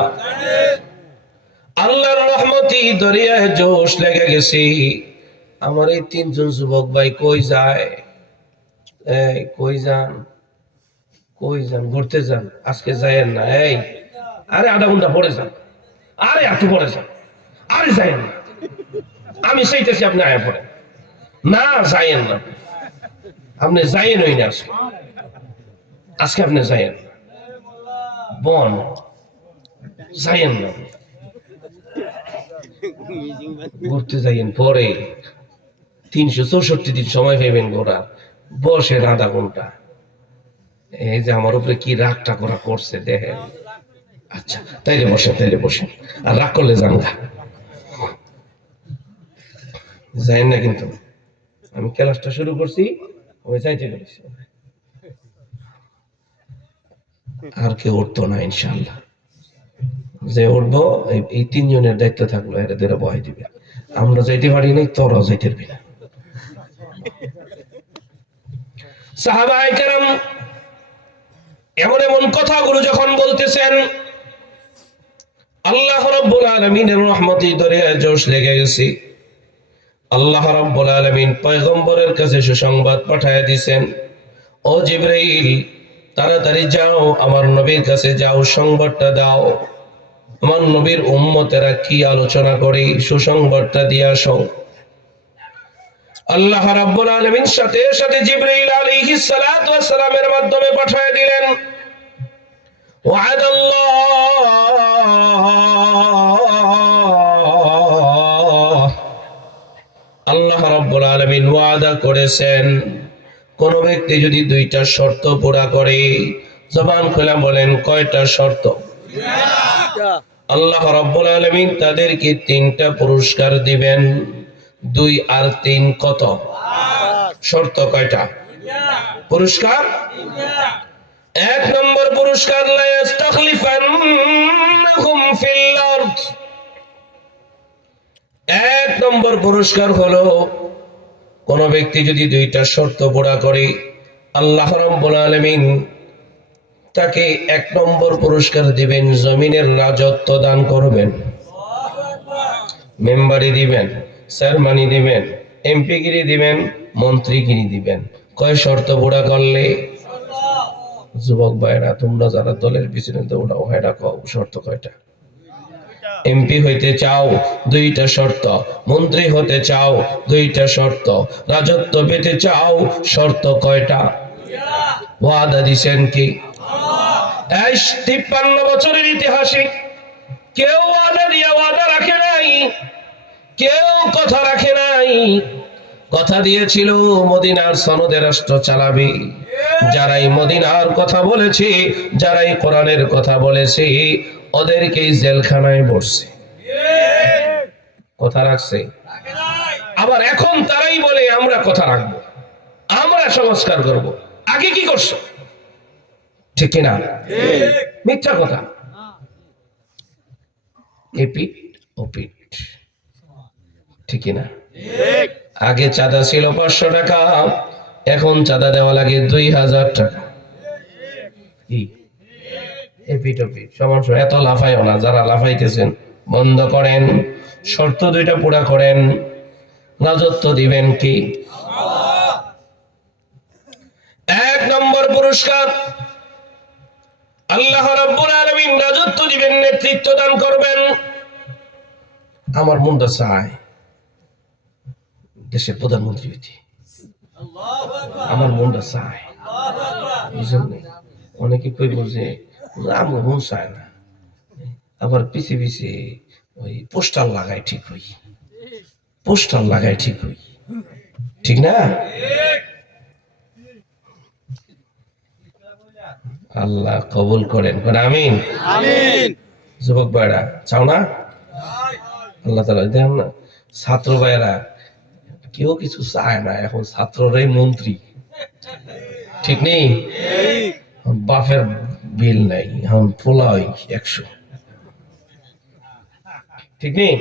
আল্লাহর রহমতি দরিয়ায় জোশ লেগে গেছে। আমার এই তিনজন যুবক ভাই কই যায়? এই কই যান? কই যান? ঘুরতে যান? আজকে যায়েন না? এই আরে আধা ঘন্টা পরে যান, আরে একটু পরে যান, আরে যায়েন না, আমি চাইতেছি আপনি আয়া পড়েন না, যায়েন না, আপনি যাইয়েন ওই না, আজকে আপনি যায়েন বন, যাইয়েন না, ঘুরতে যাইয়েন পরে। 364 দিন সময় পাইবেন ঘোরা, বসেন আধা ঘন্টা। এই যে আমার উপরে কি রাগটা করা করছে দেখেন। আচ্ছা তাইলে বসেন, আর রাগ করলে যান গা, যাইন না কিন্তু। আমি ক্লাসটা শুরু করছি, ওই যাইতে পেরেছি, আর কেউ উঠতো না ইনশাল্লাহ। যে উঠবো এই তিনজনের দায়িত্ব থাকলো, এরা ধরে বহাই দিবে। আমরা যাইতে পারি নাই, তোরাও যাইতে পারবি না। সাহাবায়ে কেরাম এমন এমন কথাগুলো যখন বলতেছেন, আল্লাহ রাব্বুল আলামিনের রহমতে দরিয়ায় জোশ লেগে গেছে। আল্লাহ রাব্বুল আলামিন পয়গম্বরের কাছে সুসংবাদ পাঠায় দিয়েছেন, ও জিবরাইল তাড়াতাড়ি যাও, আমার নবীর কাছে যাও, সংবাদটা দাও, আমার নবীর উম্মতেরা কি আলোচনা করে সুসংবাদটা দিয়ে আসো। আল্লাহ রাব্বুল আলামিন সাথে সাথে জিবরাইল আলাইহিস সালাতু ওয়াস সালামের মাধ্যমে পাঠিয়ে দিলেন, আল্লাহ রাব্বুল আলামিন ওয়াদা করেছেন, কোন ব্যক্তি যদি দুইটা শর্ত পুরা করে, জবান খুলে বলেন কয়টা শর্ত? আল্লাহ রাব্বুল আলামিন তাদেরকে 3টা পুরস্কার দিবেন। 2 আর 3 কত? শর্ত কয়টা? পুরস্কার 1 নম্বর পুরস্কার, লা ইস্তাখলিফান্নাহুম ফিল আরদ। 1 নম্বর পুরস্কার হলো, কোন ব্যক্তি যদি 2টা শর্ত পুরা করে, আল্লাহ রাব্বুল আলামিন তাকে 1 নম্বর পুরস্কার দিবেন, জমিনের রাজত্ব দান করবেন, মেম্বারি দিবেন, চেয়ারম্যানি দিবেন, এমপিগিরি দিবেন, মন্ত্রীগিরি দিবেন। কয় শর্ত পুরা করলে? যুবক ভাইরা তোমরা যারা দলের পিছনে দৌড়াও, হেডা কও শর্ত কয়টা? এমপি হইতে চাও 2টা শর্ত, মন্ত্রী হতে চাও 2টা শর্ত, রাজত্ব পেতে চাও শর্ত কয়টা? ওয়াদা দিছেন কি? 53 বছরের ইতিহাসে কেউ ওয়াদা দিয়া ওয়াদা রাখে নাই, কেউ কথা রাখে নাই। কথা দিয়েছিল মদিনার সনদে রাষ্ট্র চালাবে। যারাই মদিনার কথা বলেছে, যারাই কোরআনের কথা বলেছে, ওদেরকে জেলখানায় বসছে। কথা রাখছে? আবার এখন তারাই বলে আমরা কথা রাখবো, আমরা সংস্কার করব। আগে কি করছো? ঠিক কিনা? মিথ্যা কথা, এপিট ওপিট, ঠিক কিনা? আগে চাঁদা ছিল 500 টাকা, এখন চাঁদা দেওয়া লাগে 2000 টাকা। কি এপিট ওপিট? সমস্যা এত লাফাইও না, যারা লাফাইতেছেন বন্ধ করেন, শর্ত 2টা পুরা করেন। রাজত্ব দিবেন কি? 1 নম্বর পুরস্কার, আল্লাহ রাব্বুল আলামিন রাজত্ব দিবেন, নেতৃত্ব দান করবেন। আমার মনটা চায় দেশের প্রধানমন্ত্রী হইতে, আমার মনটা চায়। অনেকে কই বলছে আমার মন চায় না, আবার পিছে পিছে ওই পোস্টার লাগায় ঠিক হই, পোস্টার লাগায় ঠিক হই। ঠিক না? আল্লাহ কবুল করেন, আমিন। আমিন। যুবক ভাইরা চাও না? আল্লাহ তাআলা দেখেন না, ছাত্র ভাইরা কেউ কিছু চায় না, এখন ছাত্ররাই মন্ত্রী, ঠিক নেই? বাপের বিল নাই, এখন পোলাই 100, ঠিক নেই?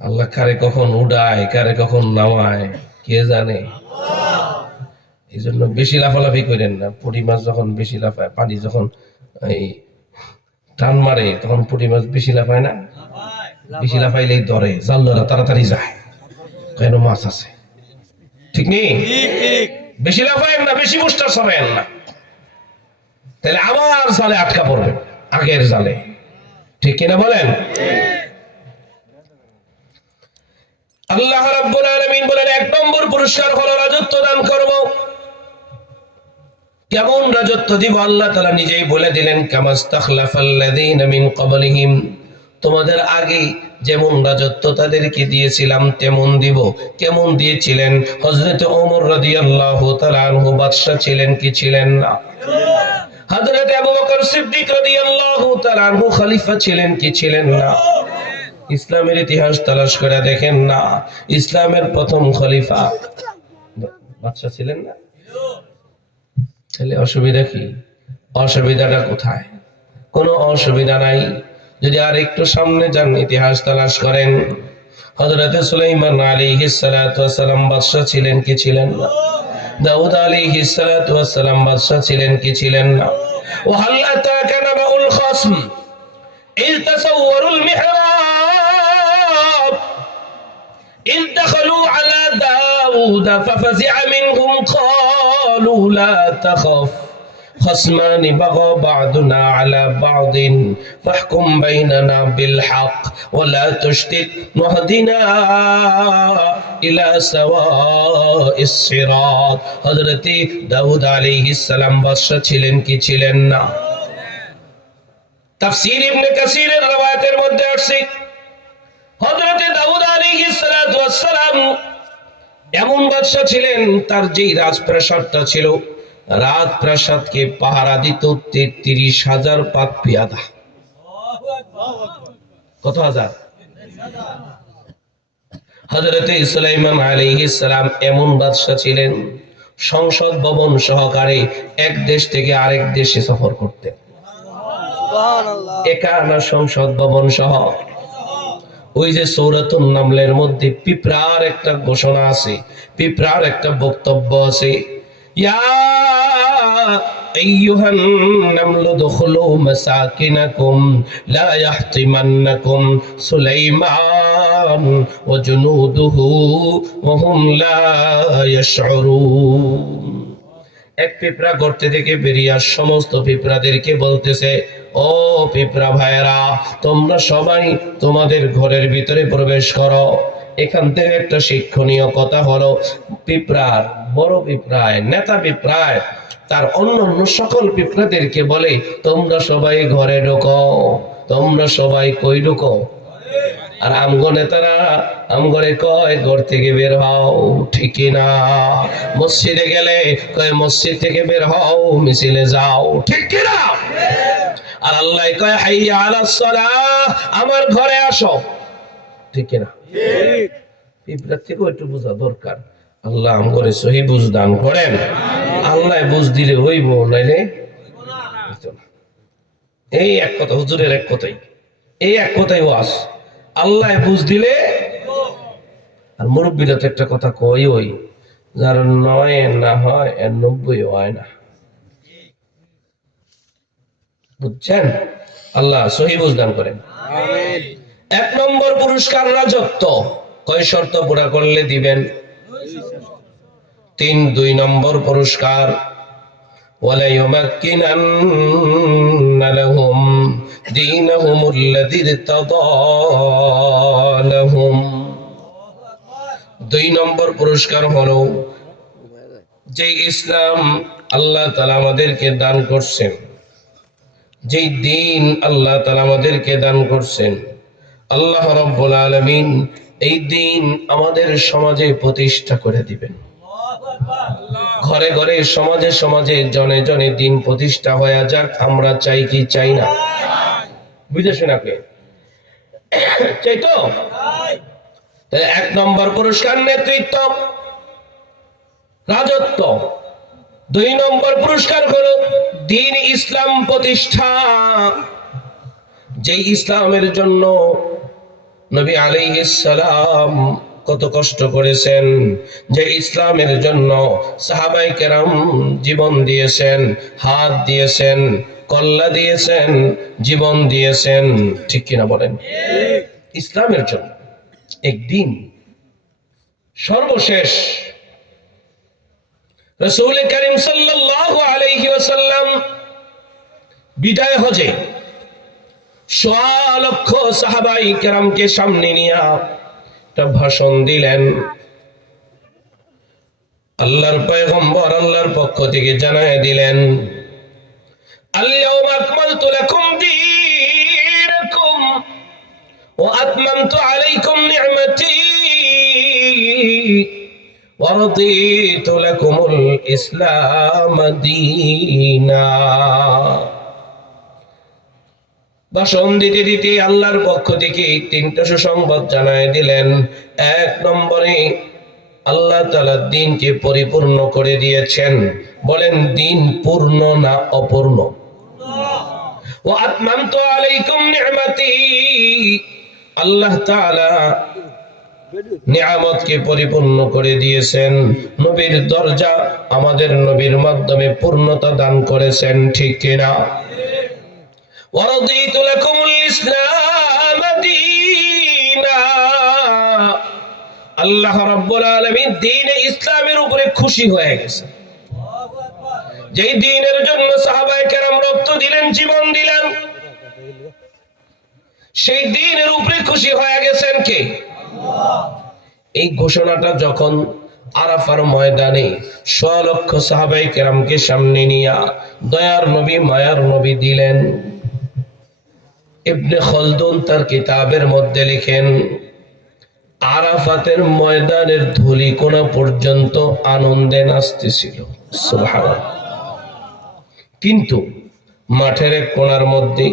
আল্লাহ কারে কখন উড়ায়, কারে কখন নামায় কে জানে। এই জন্য বেশি লাফালাফি করেন না। পুঁটি মাছ যখন বেশি লাফায়, পানি যখন এই টান মারে, তখন পুঁটি মাছ বেশি লাফায় না, বেশি লাফাইলেই ধরে, জালরা তাড়াতাড়ি যায়, কেন মাছ আছে, ঠিক নেই? বেশি লাফায়েন না, বেশি মুস্টার সরায়েন না, তাহলে আবার জালে আটকা পড়বেন, আগের জালে, ঠিক কিনা বলেন? আল্লাহ রাব্বুল আলামিন বলেন, 1 নম্বর পুরস্কার হলো রাজত্ব দান করব। কেমন রাজত্ব দিব আল্লাহ তাআলা নিজেই বলে দিলেন, কামাস্তাখলাফাল্লাযীনা মিন ক্বাবলিহিম, তোমাদের আগে যেমন রাজত্ব তাদেরকে দিয়েছিলাম তেমন দিব। কেমন দিয়েছিলেন? হযরত ওমর রাদিয়াল্লাহু তাআলা আনহু বাদশা ছিলেন কি ছিলেন না? হযরত আবু বকর সিদ্দিক রাদিয়াল্লাহু তাআলা আনহু খলিফা ছিলেন কি ছিলেন না? ইসলামের ইতিহাস তালাশ করে দেখেন না, ইসলামের প্রথম খলিফা বাদশা ছিলেন না? তাহলে অসুবিধা কি? অসুবিধাটা কোথায়? কোনো অসুবিধা নাই। যদি আর একটু সামনে যান, ইতিহাস তালাশ করেন, হযরত সুলাইমান আলাইহিস সালাতু ওয়াস সালাম বাদশা ছিলেন কি ছিলেন না? দাউদ আলাইহিস সালাতু ওয়াস সালাম বাদশা ছিলেন কি ছিলেন না? ওয়া হাল আতাকা নাবাউল খাসম ইয তাসাওয়ারুল মিহরাব ইয দাখালু আলা দাউদ ফাফাজিআ মিনহুম ক্বালু লা তাখাফ خصمان بغى بعضنا على بعض فاحكم بيننا بالحق ولا تشتت واهدنا إلى سواء الصراط। হযরত দাউদ আলাইহিস সালাম বাদশা ছিলেন কি ছিলেন না? তাফসীর ইবনে কাসীরের রওয়ায়াতের মধ্যে আসছে, হযরত দাউদ আলাইহিস সালাতু ওয়াস সালাম এমন বাদশা ছিলেন, তার যেই রাজপ্রাসাদটা ছিল, রাজপ্রাসাদকে পাহারা দিত 33,000 পাক পিয়াদা। কত হাজার? হযরত সুলাইমান আলাইহিস সালাম এমন বাদশা ছিলেন, সংসদ ভবন সহকারে এক দেশ থেকে আরেক দেশে সফর করতেন। সুবহানাল্লাহ। একা না সংসদ ভবন সহ। ওই যে সূরাতুন নামলের মধ্যে পিঁপড়ার একটা ঘোষণা আছে, পিঁপড়ার একটা বক্তব্য আছে, ইয়া আইয়ুহান নামলু দুখুলু মাসাকিনাকুম লা ইয়াহতিমান্নাকুম সুলাইমান ওয়া জুনুদুহু ওয়া হুম লা ইয়াশউরুন। এক পিঁপড়া গর্তে থেকে বেরিয়ে সমস্ত পিঁপড়াদেরকে বলতেছে, ও পিঁপড়া ভাইয়েরা, তোমরা সবাই তোমাদের ঘরের ভিতরে প্রবেশ করো। এখান থেকে একটা শিক্ষণীয় কথা হলো, পিঁপড়ার বড় পিঁপড়ায়, নেতা পিঁপড়ায় তার অন্য সকল পিঁপড়াদেরকে বলে, তোমরা সবাই ঘরে ঢোকো। তোমরা সবাই কই ঢোকো? আর আমগো নেতারা আমগরে কয় ঘর থেকে বের হও, ঠিক না? মসজিদে গেলে কয় মসজিদ থেকে বের হও, মিছিলে যাও, ঠিক কিনা? আর আল্লাহ কয় হাইয়া আলাস সালাহ, আমার ঘরে আসো, ঠিক কিনা? ঠিক। পিঁপড়ার থেকেও একটু বোঝা দরকার। আল্লাহ আমগরে সহি বুঝ দান করেন। আল্লাহ বুঝ দিলে হইব, নাইলে হইতো না। এই এক কথা, হুজুরের এক কথাই, এই এক কথাই ওয়াজ। আল্লাহ বুঝ দিলে। আর মুরব্বীরা তো একটা কথা কই, ওই যার 9 না হয় এর 90 হয় না, বুঝছেন? আল্লাহ সহি বুঝ দান করেন। আমিন। 1 নম্বর পুরস্কার রাজত্ব। কয় শর্ত পুরা করলে দিবেন? 3। 2 নম্বর পুরস্কার ওয়ালা ইউমাক্কিনান্না লাহুম দীনাহুমুল্লাযী ইরতাদা লাহুম। 2 নম্বর পুরস্কার হলো, যে ইসলাম আল্লাহ তাআলা আমাদেরকে দান করছেন, যেই দ্বীন আল্লাহ তাআলা আমাদেরকে দান করছেন, আল্লাহ রাব্বুল আলামিন এই দিন আমাদের সমাজে প্রতিষ্ঠা করে দিবেন। ঘরে ঘরে সমাজে সমাজে জনে জনে দিন প্রতিষ্ঠা হয়ে যাক, আমরা চাই কি চাই না? বুঝেছেন আপনি? চাই তো? এক নম্বর পুরস্কার নেতৃত্ব, রাজত্ব। 2 নম্বর পুরস্কার হলো দ্বীন ইসলাম প্রতিষ্ঠা। যে ইসলামের জন্য নবী আলাইহিস সালাম কত কষ্ট করেছেন, যে ইসলামের জন্য সাহাবায়ে কেরাম জীবন দিয়েছেন, হাত দিয়েছেন, কল্লা দিয়েছেন, জীবন দিয়েছেন, ঠিক কিনা বলেন? ইসলামের জন্য একদিন সর্বশেষ রাসূল করিম সাল্লাল্লাহু আলাইহি ওয়াসাল্লাম বিদায় হজে 100 লক্ষ সাহাবায়ে কেরামকে সামনে নিয়ে একটা ভাষণ দিলেন। আল্লাহর পয়গম্বর আল্লাহর পক্ষ থেকে জানায় দিলেন, আল-ইয়াওমা আকমালতু লাকুম দীনাকুম ওয়া আতমামতু আলাইকুম নি'মাতি ওয়া রাদিতু লাকুমুল ইসলাম দীনা। ভাষণ দিতে দিতে আল্লাহর পক্ষ থেকে 3টা সুসংবাদ জানায় দিলেন। 1 নম্বরে আল্লাহ তাআলা দ্বীনকে পরিপূর্ণ করে দিয়েছেন। বলেন, দ্বীন পূর্ণ না অপূর্ণ? ওয়া আতমামতু আলাইকুম নি'মাতি, আল্লাহ তাআলা নিয়ামতকে পরিপূর্ণ করে দিয়েছেন। নবীর দরজা আমাদের নবীর মাধ্যমে পূর্ণতা দান করেছেন, ঠিক কিনা? ওয়ারাদিতু লাকুমুল ইসলাম দীনা, আল্লাহ রাব্বুল আলামিন দ্বীনে ইসলামের উপরে খুশি হয়ে গেছেন। যেই দ্বীনের জন্য সাহাবায়ে কেরাম রক্ত দিলেন, জীবন দিলেন, সেই দ্বীনের উপরে খুশি হয়ে গেছেন কে? এই ঘোষণাটা যখন আরাফার ময়দানে 100 লক্ষ সাহাবায়ে কেরামকে সামনে নিয়ে দয়ার নবী মায়ার নবী দিলেন, ইবনে খলদুন তার কিতাবের মধ্যে লিখেন, আরাফাতের ময়দানের ধূলিকণা পর্যন্ত আনন্দে নাচতেছিল, সুবহানাল্লাহ। কিন্তু মাঠের এক কোণার মধ্যে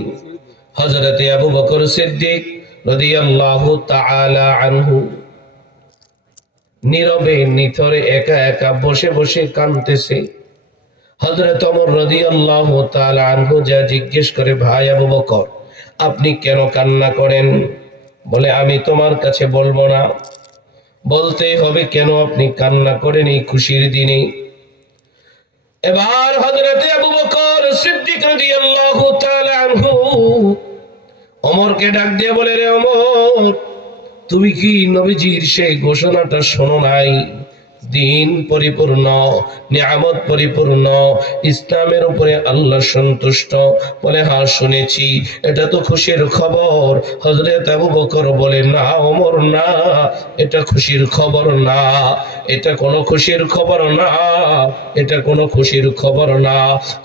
হযরতে আবু বকর সিদ্দিক রাদিয়াল্লাহু তাআলা আনহু নীরবে নিথরে একা একা বসে বসে কাঁদতেছে। হযরত ওমর রাদিয়াল্লাহু তাআলা আনহু যা জিজ্ঞেস করে, ভাই আবু বকর, আপনি কেন কান্না করেন? বলে, আমি তোমার কাছে বলবো না, বলতেই হবে কেন আপনি কান্না করেন এই খুশির দিনে। এবার হযরতে আবু বকর সিদ্দিক রাদিয়াল্লাহু তাআলা আনহু ওমরকে ডাক দিয়ে বলে, রে ওমর, তুমি কি নবীজির সেই ঘোষণাটা শোনো নাই? দ্বীন পরিপূর্ণ, নিয়ামত পরিপূর্ণ, ইসলামের উপরে আল্লাহ সন্তুষ্ট। বলে, হ্যাঁ শুনেছি, এটা তো খুশির খবর। হযরত আবু বকর বলে, না ওমর, না, এটা খুশির খবর না, এটা কোনো খুশির খবর না, এটা কোনো খুশির খবর না।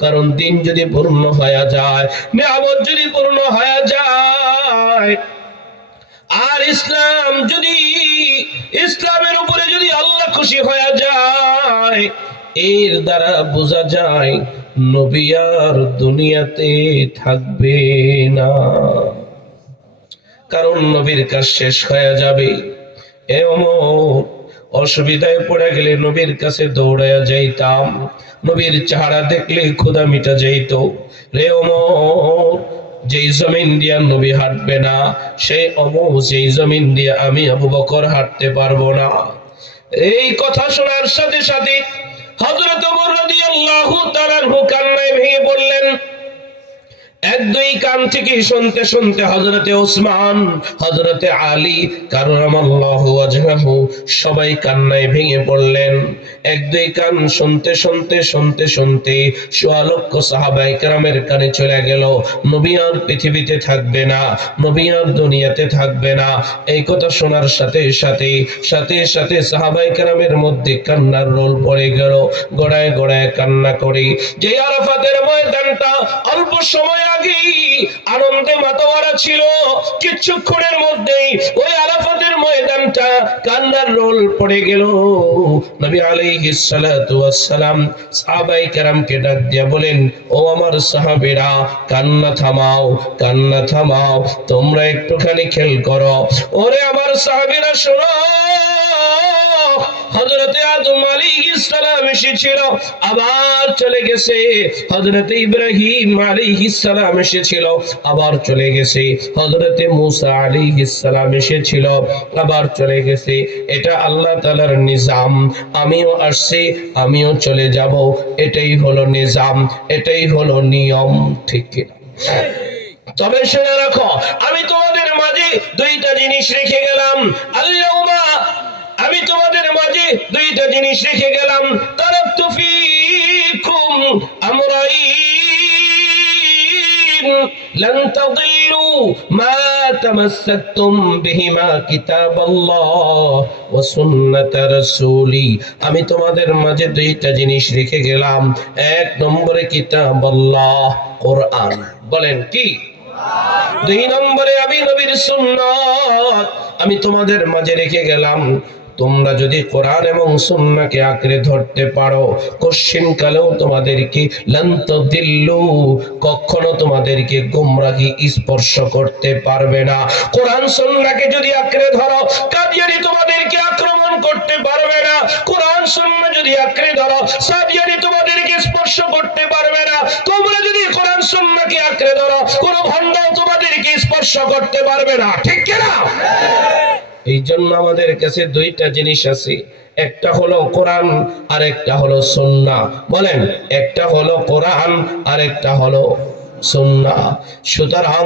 কারণ দ্বীন যদি পূর্ণ হয়ে যায়, নিয়ামত যদি পূর্ণ হয়ে যায়, আর ইসলামের উপরে যদি আল্লাহ খুশি হয়ে যায়, এর দ্বারা বোঝা যায় নবী আর দুনিয়াতে থাকবে না, কারণ নবীর কাজ শেষ হয়ে যাবে। এ ওমর, অসুবিধায় পড়ে গেলে নবীর কাছে দৌড়ায়া যাইতাম, নবীর চেহারা দেখলে ক্ষুধা মিটা যাইত। রে ওমর, যেই জমিন দিয়া নবী হাঁটবে না, সেই যেই জমিন দিয়ে আমি আবু বকর হাঁটতে পারবো না। এই কথা শোনার সাথে সাথে হযরত ওমর রাদিয়াল্লাহু তাআলা কান্নায় ভেঙে পড়লেন। 1-2 কান থেকে শুনতে শুনতে হযরতে ওসমান, হযরতে আলী কাররামাল্লাহু ওয়াজহাহু সবাই কান্নায় ভেঙে পড়লেন। 1-2 কান শুনতে শুনতে 100 লক্ষ সাহাবায়ে কেরামের কানে চলে গেল, নবী আর পৃথিবীতে থাকবে না, নবী আর দুনিয়াতে থাকবে না। এই কথা শোনার সাথে সাথে সাহাবায়ে কেরামের মধ্যে কান্নার রোল পড়ে গেল, গড়ায় গড়ায় কান্না করে। যে আরাফাতের ময়দানটা অল্প সময় আগে আগেই আনন্দে মাতোয়ারা ছিল। কিছুক্ষণের মধ্যেই ওই আরাফাতের ময়দানটা কান্নার রোল পড়ে গেল। নবী আলাইহিস সালাতু ওয়াস সালাম সাহাবায়ে কেরামকে ডাক দিয়া বলেন, ও আমার সাহাবীরা, কান্না থামাও, কান্না থামাও, তোমরা একটুখানি খেয়াল করো। ওরে আমার সাহাবীরা শোনো, হযরতে আদম আলাইহিস সালাম এসেছিল, আবার চলে গেছে। হযরতে ইব্রাহিম আলাইহিস সালাম এসেছিল, আবার চলে গেছে। হযরতে মূসা আলাইহিস সালাম এসেছিল, আবার চলে গেছে। এটা আল্লাহ তাআলার নিজাম। আমিও আসছি, আমিও চলে যাব। এটাই হলো নিজাম, এটাই হলো নিয়ম। ঠিক কি? তবে শুনে রাখো, আমি তোমাদের মাঝে দুইটা জিনিস রেখে গেলাম। আল্লাহুম্মা, আমি তোমাদের মাঝে দুইটা জিনিস রেখে গেলাম। তারাকতু ফীকুম আমরাইন লান তাদিল্লু মা তামাসসাকতুম বিহিমা কিতাবাল্লাহ ওয়া সুন্নাত রাসূলি। আমি তোমাদের মাঝে দুইটা জিনিস রেখে গেলাম। এক নম্বরে কিতাবাল্লাহ, কোরআন। বলেন কি? দুই নম্বরে আমি নবীর সুন্নাত আমি তোমাদের মাঝে রেখে গেলাম। তোমরা যদি কোরআন এবং সুন্নাহকে আঁকড়ে ধরতে পারো, কশিন কালেও তোমাদেরকে লান তাদিল্লু, কখনো তোমাদেরকে গোমরাহি স্পর্শ করতে পারবে না। কোরআন সুন্নাহকে যদি আঁকড়ে ধরো, কাদিয়ানি তোমাদেরকে আক্রমণ করতে পারবে না। কোরআন সুন্নাহ যদি আঁকড়ে ধরো, সাদিয়ানি তোমাদেরকে স্পর্শ করতে পারবে না। তোমরা যদি কোরআন সুন্নাহকে আঁকড়ে ধরো, কোনো ভণ্ডও তোমাদেরকে স্পর্শ করতে পারবে না। ঠিক কি না? এই জন্য আমাদের কাছে দুইটা জিনিস আছে, একটা হলো কোরআন আর একটা হলো সুন্নাহ। বলেন, একটা হলো কোরআন আর একটা হলো সুন্নাহ। সুতরাং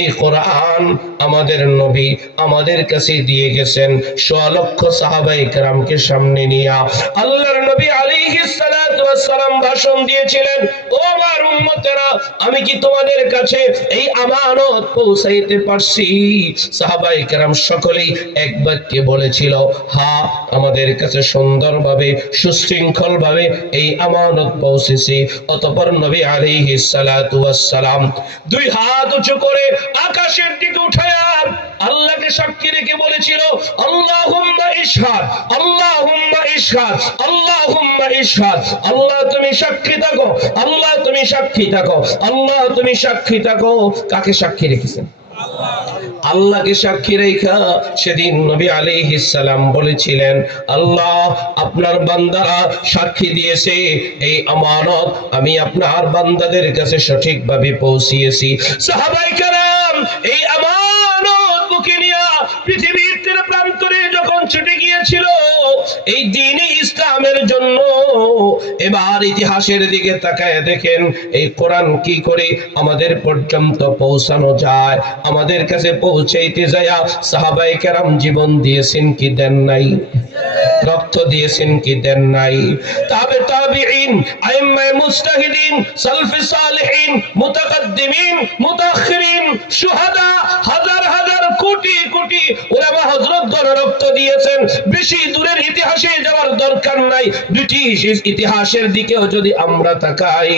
এই কোরআন আমাদের নবী আমাদের কাছে দিয়ে গেছেন। ১৬ লক্ষ সাহাবায়ে কেরামকে সামনে নিয়ে আল্লাহর নবী আলাইহিস সালাতু ওয়াস সালাম ভাষণ দিয়েছিলেন, ও আমার উম্মতেরা, আমি কি তোমাদের কাছে এই আমানত পৌঁছাইতে পারছি? সাহাবায়ে কেরাম সকলেই এক বাক্যে বলেছিল, হ্যাঁ, আমাদের কাছে সুন্দরভাবে সুশৃঙ্খলভাবে এই আমানত পৌঁছেছে। অতঃপর নবী আলাইহিস সালাতু ওয়াস সালাম দুই হাত উঁচু করে আকাশের দিকে উঠায়া আল্লাহকে সাক্ষী রেখে বলেছিল, আল্লাহুম্মা ইশহাদ, আল্লাহুম্মা ইশহাদ, আল্লাহুম্মা ইশহাদ। আল্লাহ তুমি সাক্ষী থাকো, আল্লাহ তুমি সাক্ষী থাকো, আল্লাহ তুমি সাক্ষী থাকো। কাকে সাক্ষী রেখেছেন? আল্লাহকে সাক্ষী রেখা সেদিন নবী আলাইহিস সালাম বলেছিলেন, আল্লাহ আপনার বান্দারা সাক্ষী দিয়েছে এই আমানত আমি আপনার বান্দাদের কাছে সঠিকভাবে পৌঁছিয়েছি। সাহাবায়ে কেরাম এই আমানত বুকে নিয়ে পৃথিবীর তিন প্রান্তরে যখন ছুটে গিয়েছিল এই দ্বীনে ইসলামের জন্য, এবার ইতিহাসের দিকে তাকায় দেখেন এই কোরআন কি করে আমাদের পর্যন্ত পৌঁছানো যায়। আমাদের কাছে পৌঁছাইতে যায় সাহাবায়ে কেরাম জীবন দিয়েছেন কি দেন নাই? রক্ত দিয়েছেন কি দেন নাই? তাবিঈন, আইম্মায়ে মুজতাহিদিন, সালফে সালেহিন, মুতাকাদ্দিমিন, মুতাআখিরিন, শুহাদা, হাজার হাজার কোটি কোটি উলামা হযরতগণ রক্ত দিয়েছেন। বেশি দূরের ইতিহাসে যাওয়ার দরকার নাই। ব্রিটিশ ইতিহাসের দিকেও যদি আমরা তাকাই,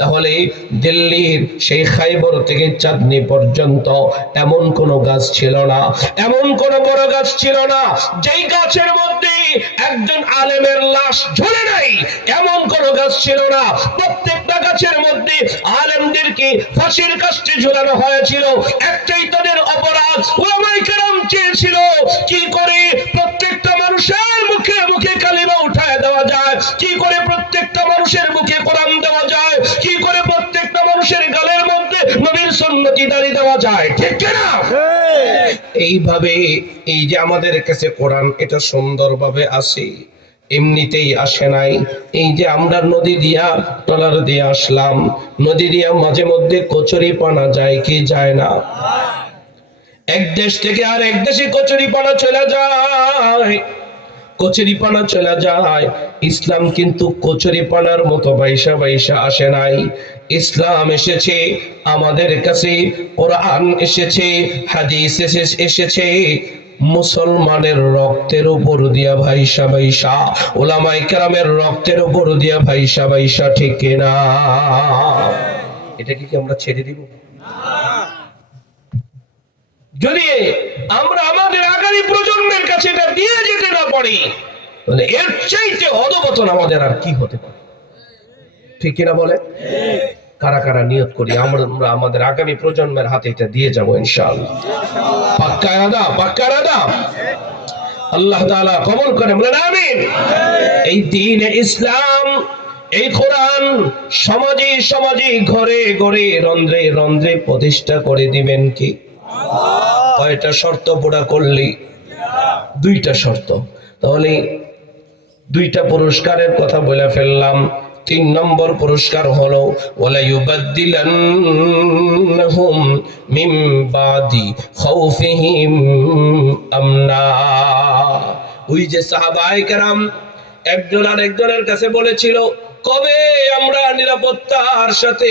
তাহলে দিল্লির সেই খাইবর থেকে চাঁদনী পর্যন্ত এমন কোন গাছ ছিল না, এমন কোন বড় গাছ ছিল না যেই গাছের মধ্যে একজন আলেমের লাশ ঝুলে নাই, এমন কোন গাছ ছিল না। প্রত্যেকটা গাছের মধ্যে আলেমদেরকে ফাঁসির কাস্টে ঝুলানো হয়েছিল। একটাই তাদের অপরাধ, উলামায়ে কেরাম চেয়েছিল কি করে প্রত্যেকটা মানুষের মুখে মুখে কালিমা উঠায় দেওয়া যায়, কি করে প্রত্যেকটা মানুষের মুখে কোরআন দেওয়া যায়, কি করে প্রত্যেকটা মানুষের গালের মধ্যে নবীর সুন্নতি দাঁড়ি দেওয়া যায়। ঠিক না? এইভাবে এই যে আমাদের কাছে কোরআন, এটা সুন্দরভাবে আসে, এমনিতেই আসে নাই। এই যে আমরা নদী দিয়া ট্রলার দিয়ে আসলাম, নদী দিয়া মাঝে মধ্যে কচুরি পানা যায় কি যায় না? এক দেশ থেকে আর এক দেশে কচুরি পানা চলে যায়, কচুরি পানা চলে যায়। ইসলাম কিন্তু কচুরি পানার মতো বাইসা বাইসা আসে নাই। ইসলাম এসেছে আমাদের কাছে, কোরআন এসেছে, হাদিস এসেছে মুসলমানের রক্তের উপর দিয়া ভাইসা ভাইসা, উলামায়ে কেরামের রক্তের উপর দিয়া ভাইসা ভাইসা। ঠিক না? এটাকে কি আমরা ছেড়ে দিব? যদি আমরা আমাদের আগামী প্রজন্মের কাছে এটা দিয়ে যেতে না পারি, তাহলে এর চাইতে অধঃপতন আমাদের আর কি হতে পারে? ঠিক কিনা বলে? কারা কারা নিয়ত করি আমরা আমাদের আগামী প্রজন্মের হাতে এটা দিয়ে যাবো ইনশাআল্লাহ। পাক্কা ইরাদা? পাক্কা ইরাদা? আল্লাহ তাআলা কবুল করে, বলেন আমিন। এই দ্বীন ইসলাম, এই কোরআন সমাজে সমাজে, ঘরে ঘরে, রন্ধ্রে রন্ধ্রে প্রতিষ্ঠা করে দিবেন কি? কয়টা শর্ত পুরা করলি? দুইটা শর্ত। তাহলে দুইটা পুরস্কারের কথা বলে ফেললাম। 3 নম্বর পুরস্কার হলো ওয়ালা ইউবাদদিলান্নাহুম মিন বাদি খাউফিহিম আমনা। ওই যে সাহাবায়ে কেরাম একজন আরেকজনের কাছে বলেছিল, কবে আমরা নিরাপত্তার সাথে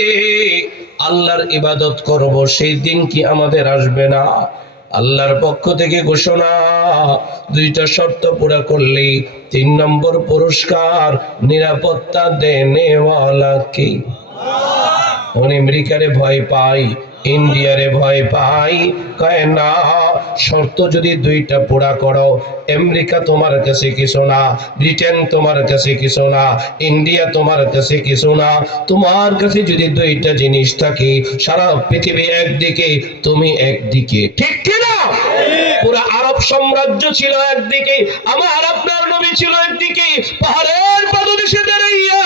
আল্লাহর ইবাদত করব, সেই দিন কি আমাদের আসবে না? আল্লাহর পক্ষ থেকে ঘোষণা, দুইটা শর্ত পুরা করলে 3 নম্বর পুরস্কার, নিরাপত্তা দেনেওয়ালা কি? আমেরিকারে ভয় পাই, ইন্ডিয়ারে ভয় পাই, কয় না, শর্ত যদি দুইটা পুরা করো, আমেরিকা তোমার কাছে কিছু না, ব্রিটেন তোমার কাছে কিছু না, ইন্ডিয়া তোমার কাছে কিছু না। তোমার কাছে যদি দুইটা জিনিস থাকে, সারা পৃথিবী একদিকে, তুমি একদিকে। ঠিক কিনা? পুরা আরব সাম্রাজ্য ছিল একদিকে, আমার আপনার নবী ছিল একদিকে। পাহাড়ের পাদদেশে দাঁড়াইয়া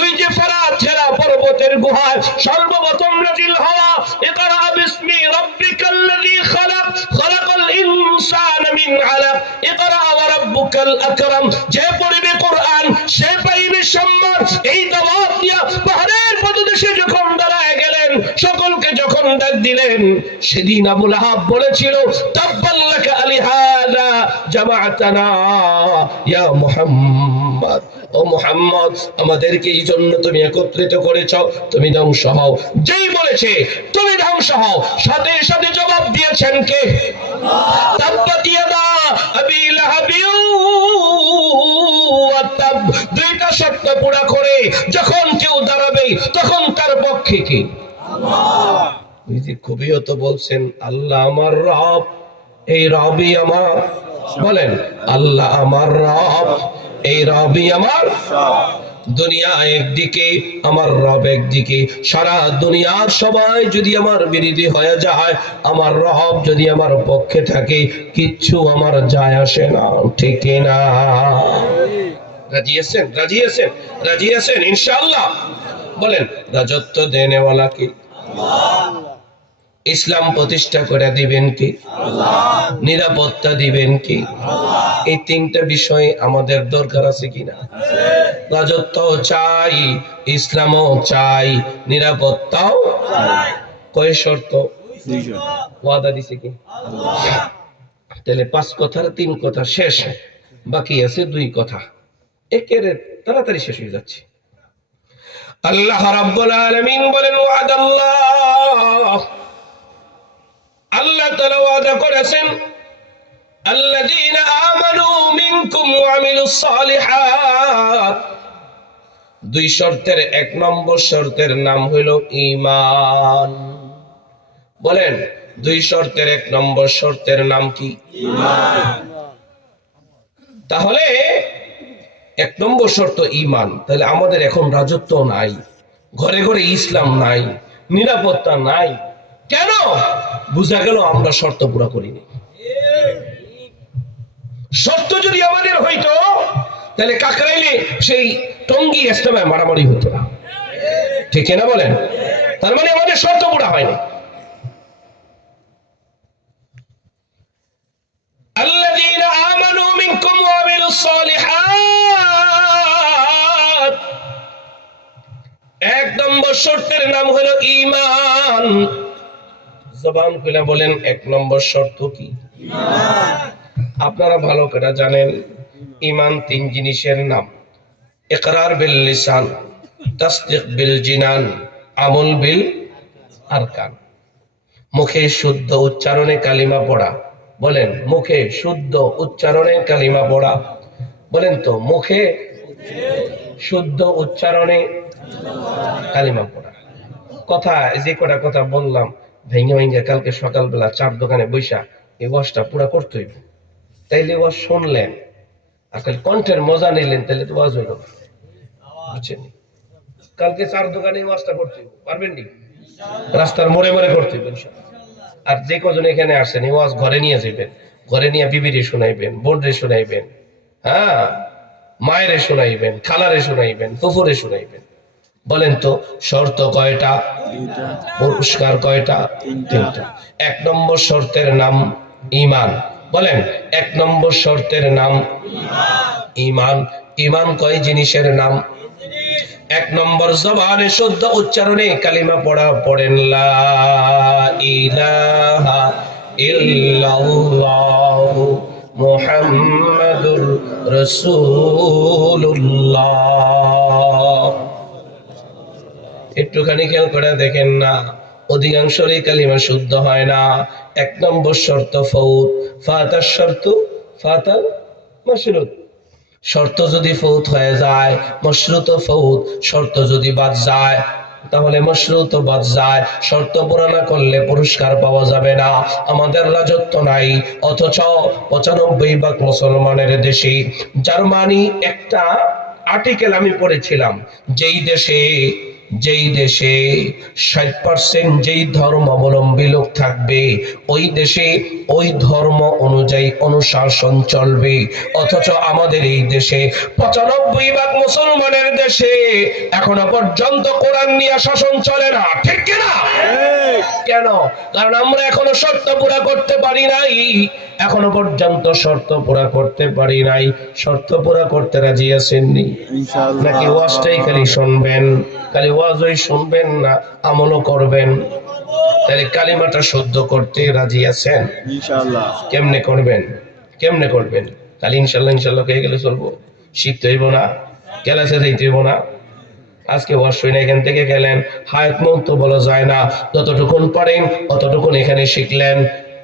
ওই যে ফরাত হেরা পর্বতের গুহায় সর্বপ্রথম নাজিল হওয়া ইকরা বিসমি রাব্বিকাল্লাযী খালাক, খালাকাল ইনসানা মিন আলাক, ইকরা ওয়া রাব্বুকাল আকরাম। যে পড়বে কোরআন সে পাইবে সম্মান। এই দাওয়াত দিয়া পাহাড়ের পাদদেশে যখন দাঁড়ায় গেলেন, সকলকে যখন ডাক দিলেন, সেদিন আবু লাহাব বলেছিল, তাব্বাল্লাকা আলিহাযা জামাআতানা ইয়া মুহাম্মদ। ও মুহাম্মদ, আমাদেরকে এই জন্য তুমি একত্রিত করেছ, তুমি ধ্বংস হও। যেই বলেছে তুমি ধ্বংস হও, সাথে সাথে জবাব দিয়েছেন কে? আল্লাহ। তাব্বাত ইয়াদা আবি লাহাবিন ওয়া তাব। দুইটা শর্ত পুরা করে যখন কেউ দাঁড়াবে, তখন তার পক্ষে কে? আল্লাহ। নিজে কবিও তো বলছেন, আল্লাহ আমার রব, এই রবই আমার, বলেন আল্লাহ আমার রব, এই রবই আমার। দুনিয়া একদিকে, আমার রব একদিকে। সারা দুনিয়ার সবাই যদি আমার বিরোধী হয়ে যায়, আমার রব যদি আমার পক্ষে থাকে, কিচ্ছু আমার যায় আসে না। ঠিক না? রাজি আছেন? রাজি আছেন? রাজি আছেন ইনশাআল্লাহ? বলেন, রাজত্ব দেনেওয়ালা কি? আল্লাহ। ইসলাম প্রতিষ্ঠা করে দিবেন কি? আল্লাহ। নিরাপত্তা দিবেন কি? আল্লাহ। এই 3টা বিষয় আমাদের দরকার আছে কিনা? আছে। রাজত্ব চাই, ইসলামও চাই, নিরাপত্তাও চাই। কয় শর্ত? 2 শর্ত। ওয়াদা দিছে কি? আল্লাহ। তাহলে 5 কথার 3 কথা শেষ, বাকি আছে 2 কথা। একের তাড়াতাড়ি শেষ হয়ে যাচ্ছে। আল্লাহ রাব্বুল আলামিন বলেন, ওয়াদাল্লাহ, আল্লাহ তাআলা ওয়াদা করেছেন, আল্লাযীনা আমানু মিনকুম ওয়া আমিলুস সালিহাত। 2 শর্তের 1 নম্বর শর্তের নাম হলো ঈমান। বলেন, 2 শর্তের 1 নম্বর শর্তের নাম কি? ঈমান। তাহলে 1 নম্বর শর্ত ঈমান। তাহলে আমাদের এখন রাজত্ব নাই, ঘরে ঘরে ইসলাম নাই, নিরাপত্তা নাই। কেন? বুঝা গেল আমরা শর্ত পুরা করিনি। শর্ত যদি আমাদের হইতো, তাহলে কাকরাইলে সেই টঙ্গী ইসলামে মারামারি হতো না। ঠিক না বলেন? তার মানে আমাদের শর্ত পুরা হয়নি। আল্লাযীনা আমানু মিনকুম ওয়া আমিলুস সালিহাত। 1 নম্বর শর্তের নাম হলো ঈমান। জবান খুলে বলেন, 1 নম্বর শর্ত কি? ঈমান। আপনারা ভালো করে জানেন, ঈমান 3 জিনিসের নাম। ইকরার বিল লিসান, তাসদীক বিল জিনান, আমল বিল আরকান। মুখে শুদ্ধ উচ্চারণে কালিমা পড়া। বলেন, মুখে শুদ্ধ উচ্চারণে কালিমা পড়া। বলেন তো, মুখে শুদ্ধ উচ্চারণে কালিমা পড়া। কথা যে কটা কথা বললাম ভেঙে ভেঙে কালকে সকালবেলা চার দোকানে বৈশা এই ওয়াজটা পুরা করতে হইব। তাইলে ওয়াজ শুনলেন আর খালি কণ্ঠের মজা নিলেন, তাহলে তো ওয়াজ হইল না। বুঝছেন? কালকে চার দোকানে এই ওয়াজটা করতে হইব, পারবেন নি? রাস্তার মোড়ে মোড়ে করতে হইব ইনশাআল্লাহ। আর যে কজন এখানে আসেন এই ওয়াজ ঘরে নিয়ে যাবেন, ঘরে নিয়ে বিবিরে শোনাইবেন, বোনরে শোনাইবেন, হ্যাঁ মায়েরে শোনাইবেন, খালারে শোনাইবেন, ফুফুরে শোনাইবেন। বলেন তো শর্ত কয়টা? দুইটা পুরস্কার কয়টা? তিনটা। এক নম্বর শর্তের নাম ঈমান। বলেন, এক নম্বর শর্তের নাম ঈমান। ঈমান কয় জিনিসের নাম? এক নম্বর জবানে শুদ্ধ উচ্চারণে কালিমা পড়া। পড়েন লা ইলাহা ইল্লাল্লাহু মুহাম্মাদুর রাসূলুল্লাহ। একটুখানি খেয়াল করে দেখেন না, অধিকাংশরই কালিমা শুদ্ধ হয় না। এক নম্বর শর্ত ফৌত। ফাতার শর্ত ফাতাল মাশরুত। শর্ত যদি ফৌত হয়ে যায় মশরুত ফৌত, শর্ত যদি বাদ যায় তাহলে মশরুত বাদ যায়। শর্ত পূরণ না করলে পুরস্কার পাওয়া যাবে না। আমাদের রাজত্ব নাই, অথচ ৯৫% মুসলমানের দেশে। জার্মানি একটা আর্টিকেল আমি পড়েছিলাম, যেই দেশে ৬০% যেই ধর্মাবলম্বী লোক থাকবে ওই দেশে ওই ধর্ম অনুযায়ী অনুশাসন চলবে। অথচ আমাদের এই দেশে ৯৫% মুসলমানের দেশে এখনো পর্যন্ত কোরআন নিয়ে শাসন চলে না। ঠিক কিনা? কেন? কারণ আমরা এখনো শর্ত পুরা করতে পারি নাই। এখনো পর্যন্ত শর্ত পুরা করতে পারি নাই। শর্ত পুরা করতে রাজি আছেননি? ইনশাআল্লাহ। নাকি ওয়াজটাই খালি শুনবেন? খালি ওয়াজই শুনবেন না, আমলও করবেন? তাহলে কালিমাটা শুদ্ধ করতে রাজি আছেন? ইনশাআল্লাহ। কেমনে করবেন? কেমনে করবেন? খালি ইনশাল্লাহ ইনশাল্লাহ কে গেলে চলবো? শিখতে হইব না? ক্লাসে যাইতে হইব না? আজকে ওয়াজ শুনে এখান থেকে গেলেন, হায়াত মৌত তো বলা যায় না, যতটুকুন পারেন অতটুকুন এখানে শিখলেন।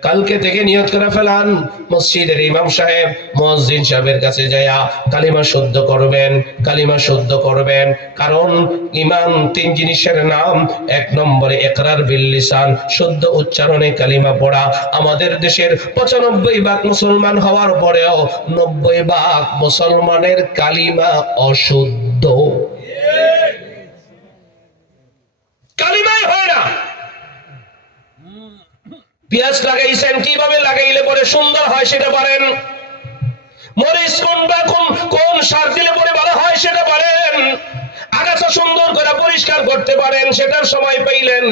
কালকে থেকে নিয়ত করে ফেলান, মসজিদের ইমাম সাহেব মুয়াজ্জিন সাহেবের কাছে যায়া কালিমা শুদ্ধ করবেন, কালিমা শুদ্ধ করবেন। কারণ ঈমান তিন জিনিসের নাম। এক নম্বরে ইকরার বিল লিসান, শুদ্ধ উচ্চারণে কালিমা পড়া। আমাদের দেশের ৯৫% মুসলমান হওয়ার পরেও ৯০% মুসলমানের কালিমা অশুদ্ধ। কালিমাই হয় না। পেঁয়াজ লাগাইছেন, কিভাবে লাগাইলে পরে সুন্দর হয় সেটা পারেন? মরিচ কোন সার দিলে পরে ভালো হয় সেটা পারেন? আগাছা সুন্দর করে পরিষ্কার করতে পারেন, সেটার সময় পাইলেন।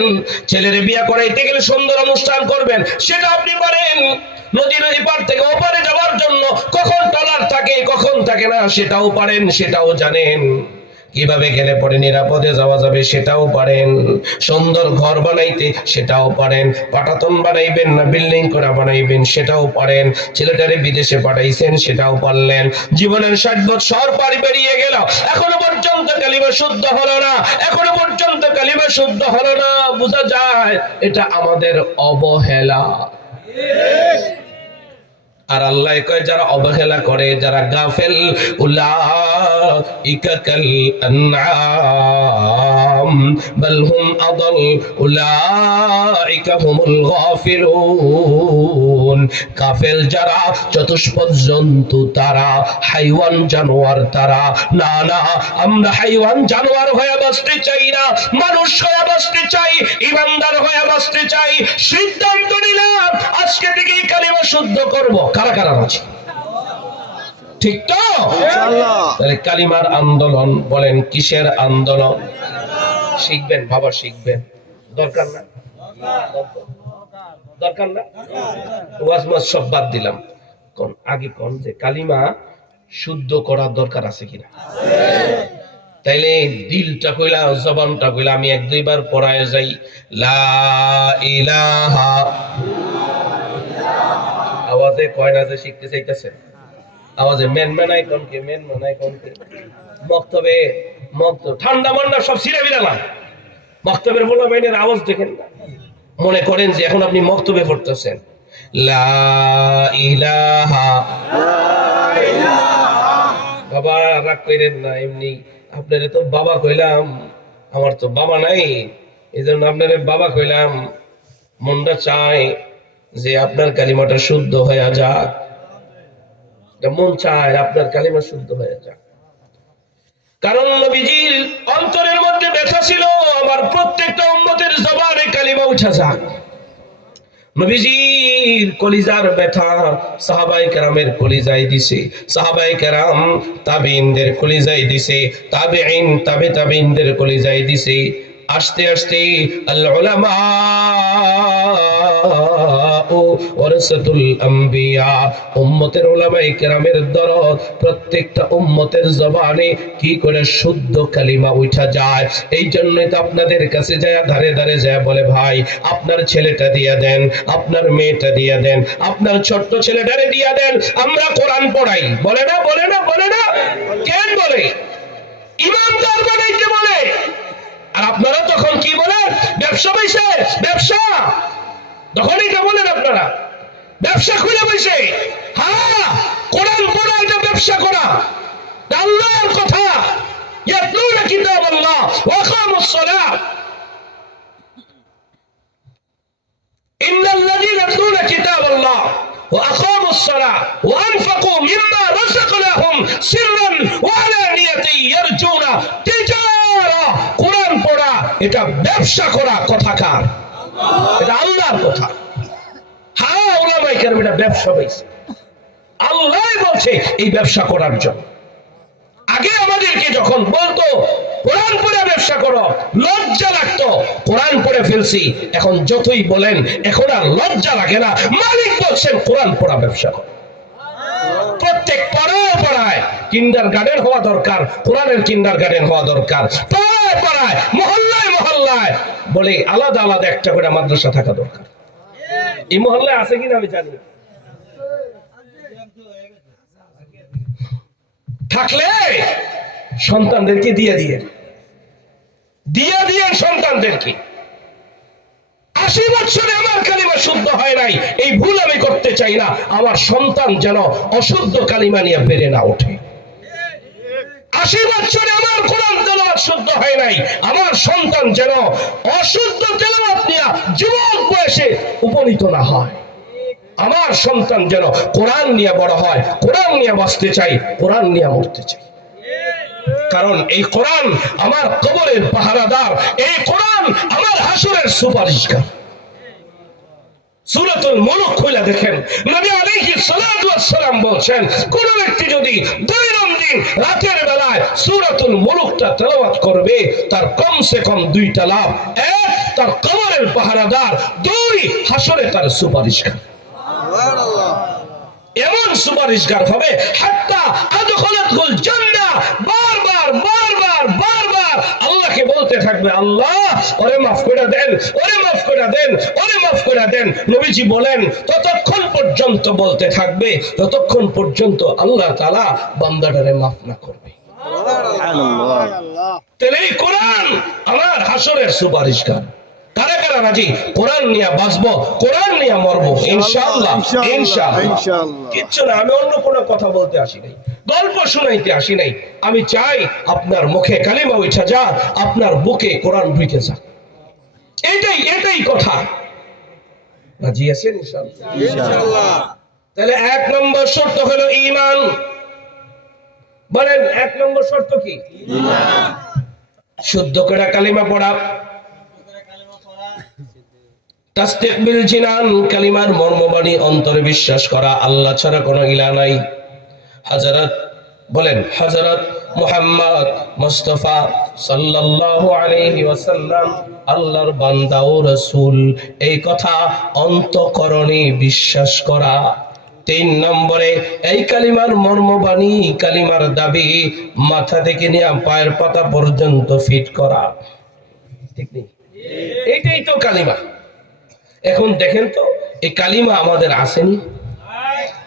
ছেলের বিয়া করাইতে গেলে সুন্দর অনুষ্ঠান করবেন, সেটা আপনি পারেন। নদী পার থেকে ওপারে যাওয়ার জন্য কখন ট্রলার থাকে কখন থাকে না সেটাও পারেন, সেটাও জানেন। কিভাবে গেলে পরে নিরাপদে যাওয়া যাবে সেটাও পারেন। সুন্দর ঘর বানাইতে সেটাও পারেন। পাটাতন বানাইবেন না বিল্ডিং করা বানাইবেন সেটাও পারেন। ছেলেটারে বিদেশে পাঠাইছেন সেটাও পারলেন। জীবনের ৬০ বছর পারি পেরিয়ে গেল, এখনো পর্যন্ত কালিমা শুদ্ধ হলো না, এখনো পর্যন্ত কালিমা শুদ্ধ হলো না। বোঝা যায় এটা আমাদের অবহেলা। আর আল্লাহ কয় যারা অবহেলা করে, যারা গাফেল, উলাইকা কাল আনআম বাল হুম আদাল উলাইকা হুমুল গাফিলুন। গাফেল যারা, চতুষ্পদ জন্তু তারা, হাইওয়ান জানোয়ার তারা। না না, আমরা হাইওয়ান জানোয়ার হয়ে বাঁচতে চাই না, মানুষ হয়ে বাঁচতে চাই, ইমানদার হয়ে বাঁচতে চাই। সিদ্ধান্ত নিলাম আজকে থেকে কালিমা শুদ্ধ করব। কারা কারা আছে? ঠিক তো? ইনশাআল্লাহ। তাহলে কালিমার আন্দোলন। বলেন কিসের আন্দোলন? শিখবেন বাবা, শিখবেন। দরকার না? দরকার না? ওয়াজ মাস সব বাদ দিলাম। কোন আগে কোন যে কালিমা শুদ্ধ করার দরকার আছে কিনা? তাইলে দিলটা কইলা, জবানটা কইলা আমি এক দুইবার পড়ায় যাই, লা ইলাহা। আওয়াজে কয় না যে শিখতে চাইতেছেন? আওয়াজে মেন মেনাই কোনকে, মেন মেনাই কোনকে? মক্তবে ঠান্ডা মান্ডা সব ছিঁড়ে বিড়ালাম। মক্তবের বলা মেনের আওয়াজ দেখেন না, মনে করেন যে এখন আপনি মক্তবে পড়তেছেন। লা ইলাহা। বাবা রাগ করেন না, এমনি আপনারে তো বাবা কইলাম, আমার তো বাবা নাই, এই জন্য আপনার বাবা কইলাম মনটা চায় যে আপনার কালিমাটা শুদ্ধ হয়ে যাক, মন চায় আপনার কালিমা শুদ্ধ হয়ে যাক। কারণ নবীজির অন্তরের মধ্যে ব্যথা ছিল আমার প্রত্যেকটা উম্মতের জবানে কালিমা উঠা যাক। নবীজির কলিজার ব্যথা সাহাবায়ে কেরামের কলিজায় দিছে, সাহাবায়ে কেরাম তাবেঈনদের কলিজায় দিছে, তাবেঈন তাবেঈনদের কলিজায় দিছে। আস্তে আস্তে আল উলামা ওয়ারাসাতুল আম্বিয়া, উম্মতের উলামায়ে কেরামের দরদ প্রত্যেকটা উম্মতের জবানে কি করে শুদ্ধ কালিমা উঠা যায়। এই জন্যই তো আপনাদের কাছে যায় ধারে ধারে যায় বলে, ভাই আপনার ছেলেটা দিয়া দেন, আপনার মেয়েটা দিয়া দেন, আপনার ছোট্ট ছেলেটারে দিয়া দেন, আমরা কোরআন পড়াই। বলে না বলে না বলে না? কেন বলে? ইমানদার বানাইতে বলে। আর আপনারা তখন কি বলেন? ব্যবসা বইছে, ব্যবসা। তখন এটা বলেন আপনারা ব্যবসা খুলে বইছে। হ্যাঁ, কোরআন পড়া এটা ব্যবসা করা। আল্লাহর কথা, ইয়াতলুনা কিতাবাল্লাহ ওয়া আকামুস সালাত, ইন্নাল্লাযীনা ইয়াতলুনা কিতাবাল্লাহ ওয়া আকামুস সালাত ওয়া আনফাকু মিম্মা রাযাকনাহুম সিররান ওয়া আলানিয়াতান ইয়ারজুনা তিজারা। কোরআন পড়া এটা ব্যবসা করা কথাকার, এটা আল্লাহর কথা। হ্যাঁ, উলামায়ে কেরাম এটা ব্যবসা বলছে, আল্লাহ বলছে এই ব্যবসা করার জন্য। আগে আমাদেরকে যখন বলতো কোরআন পড়ে ব্যবসা করো, লজ্জা লাগতো। কোরআন পড়ে ফেলছি, এখন যতই বলেন এখন আর লজ্জা লাগে না। মালিক বলছেন কোরআন পড়া ব্যবসা করো। প্রত্যেক পাড়ায় পাড়ায় কিন্ডার গার্ডেন হওয়া দরকার, কোরআনের কিন্ডার গার্ডেন হওয়া দরকার। পাড়ায় পাড়ায় মহল্লায় মহল্লায় বলে আলাদা আলাদা একটা করে মাদ্রাসা থাকা দরকার। এই মহল্লায় আছে কিনা আমি জানি, থাকলে সন্তানদেরকে দিয়ে দিয়ে সন্তানদেরকে। 80 বছরে আমার কালিমা শুদ্ধ হয় নাই, এই ভুল আমি করতে চাই না। আমার সন্তান যেন অশুদ্ধ কালিমা নিয়ে বেড়ে না ওঠে। 80 বছরে আমার কোরআন তেলাওয়াত শুদ্ধ হয় নাই, আমার সন্তান যেন অশুদ্ধ তেলাওয়াত নিয়ে যুবক বয়সে উপনীত না হয়। আমার সন্তান যেন কোরআন নিয়ে বড় হয়, কোরআন নিয়ে বাঁচতে চাই, কোরআন নিয়ে মরতে চাই। কারণ এই কোরআন আমার কবরের পাহারাদার, এই কোরআন আমার হাসরের সুপারিশকার। সূরাতুল মুলক খুলে দেখেন, নবী আলাইহিস সালাতু ওয়াস সালাম বলেন, কোন ব্যক্তি যদি দৈনন্দিন রাতের বেলায় সূরাতুল মুলকটা তেলাওয়াত করবে, তার কমসে কম 2টা লাভ। এক, তার কবরের পাহারাদার; 2, হাসরে তার সুপারিশকার। এমন সুপারিশগার হবে হাত্তা আদখালাতুল জান্নাহ, বারবার বারবার বারবার আল্লাহকে বলতে থাকবে, আল্লাহ ওরে মাফ করে দেন, ওরে মাফ করে দেন, ওরে মাফ করে দেন। নবীজি বলেন ততক্ষণ পর্যন্ত বলতে থাকবে যতক্ষণ পর্যন্ত আল্লাহ তাআলা বান্দাটারে মাফ না করবে। সুবহানাল্লাহ। তাহলে এই কোরআন আমার হাসরের সুপারিশগার। কারা কারা রাজি কোরআন নিয়ে বাঁচবো, কোরআন নিয়ে মরবো? ইনশাআল্লাহ, ইনশাআল্লাহ। কিচ্ছু না, আমি অন্য কোনো কথা বলতে আসি নাই, গল্প শুনাইতে আসি নাই। আমি চাই আপনার মুখে কালিমা উঠা যাক, আপনার বুকে কোরআন ঢুকে যাক। এটাই কথা। রাজি আছেন? ইনশাআল্লাহ। তাহলে 1 নম্বর শর্ত হলো ঈমান। বলেন 1 নম্বর শর্ত কি? ঈমান। শুদ্ধ করে কালিমা পড়া। তাসদীক বিল জিনান, কালিমার মর্মবাণী অন্তরে বিশ্বাস করা, আল্লাহ ছাড়া কোনো ইলাহ নাই। হযরত বলেন, হযরত মুহাম্মদ মুস্তাফা সাল্লাল্লাহু আলাইহি ওয়াসাল্লাম আল্লাহর বান্দা ও রাসূল, এই কথা অন্তঃকরণে বিশ্বাস করা। 3 নম্বরে এই কালিমার মর্মবাণী, কালিমার দাবি মাথা থেকে নিয়ে পায়ের পাতা পর্যন্ত ফিট করা। ঠিক নেই? এইটাই তো কালিমা। এখন দেখেন তো এই কালিমা আমাদের আসেনি,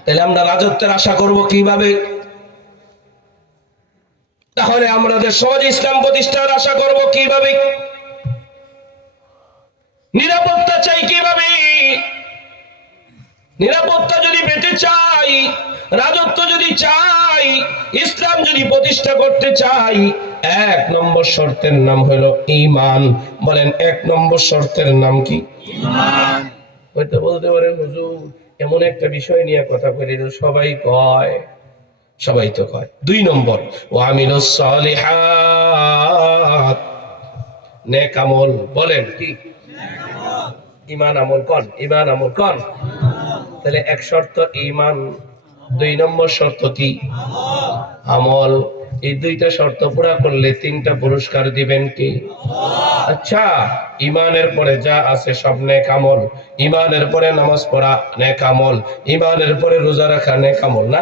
তাহলে আমরা রাজত্বের আশা করব কিভাবে? তাহলে আমাদের সমাজ ইসলাম প্রতিষ্ঠার আশা করব কিভাবে? নিরাপত্তা চাই কিভাবে? নিরাপত্তা যদি পেতে চাই, রাজত্ব যদি চাই, ইসলাম যদি প্রতিষ্ঠা করতে চাই, এক নম্বর শর্তের নাম হলো ঈমান। বলেন, এক নম্বর শর্তের নাম কি? ঈমান। হয়তো বলতে পারেন হুজুর এমন একটা বিষয় নিয়ে কথা বলি সবাই কয়, সবাই তো কয়। দুই নম্বর, ওয়া আমিলুস সালিহাত, নেক আমল। বলেন কি? ঈমান আমল কোন? ঈমান আমল কোন? তাহলে এক শর্ত ঈমান, দুই নম্বর শর্ত কি? আমল। এই দুইটা শর্ত পুরা করলে তিনটা পুরস্কার দিবেন কি? আচ্ছা, ঈমানের পরে যা আছে সব নেক আমল। ঈমানের পরে নামাজ পড়া নেক আমল, ঈমানের পরে রোজা রাখা নেক আমল না?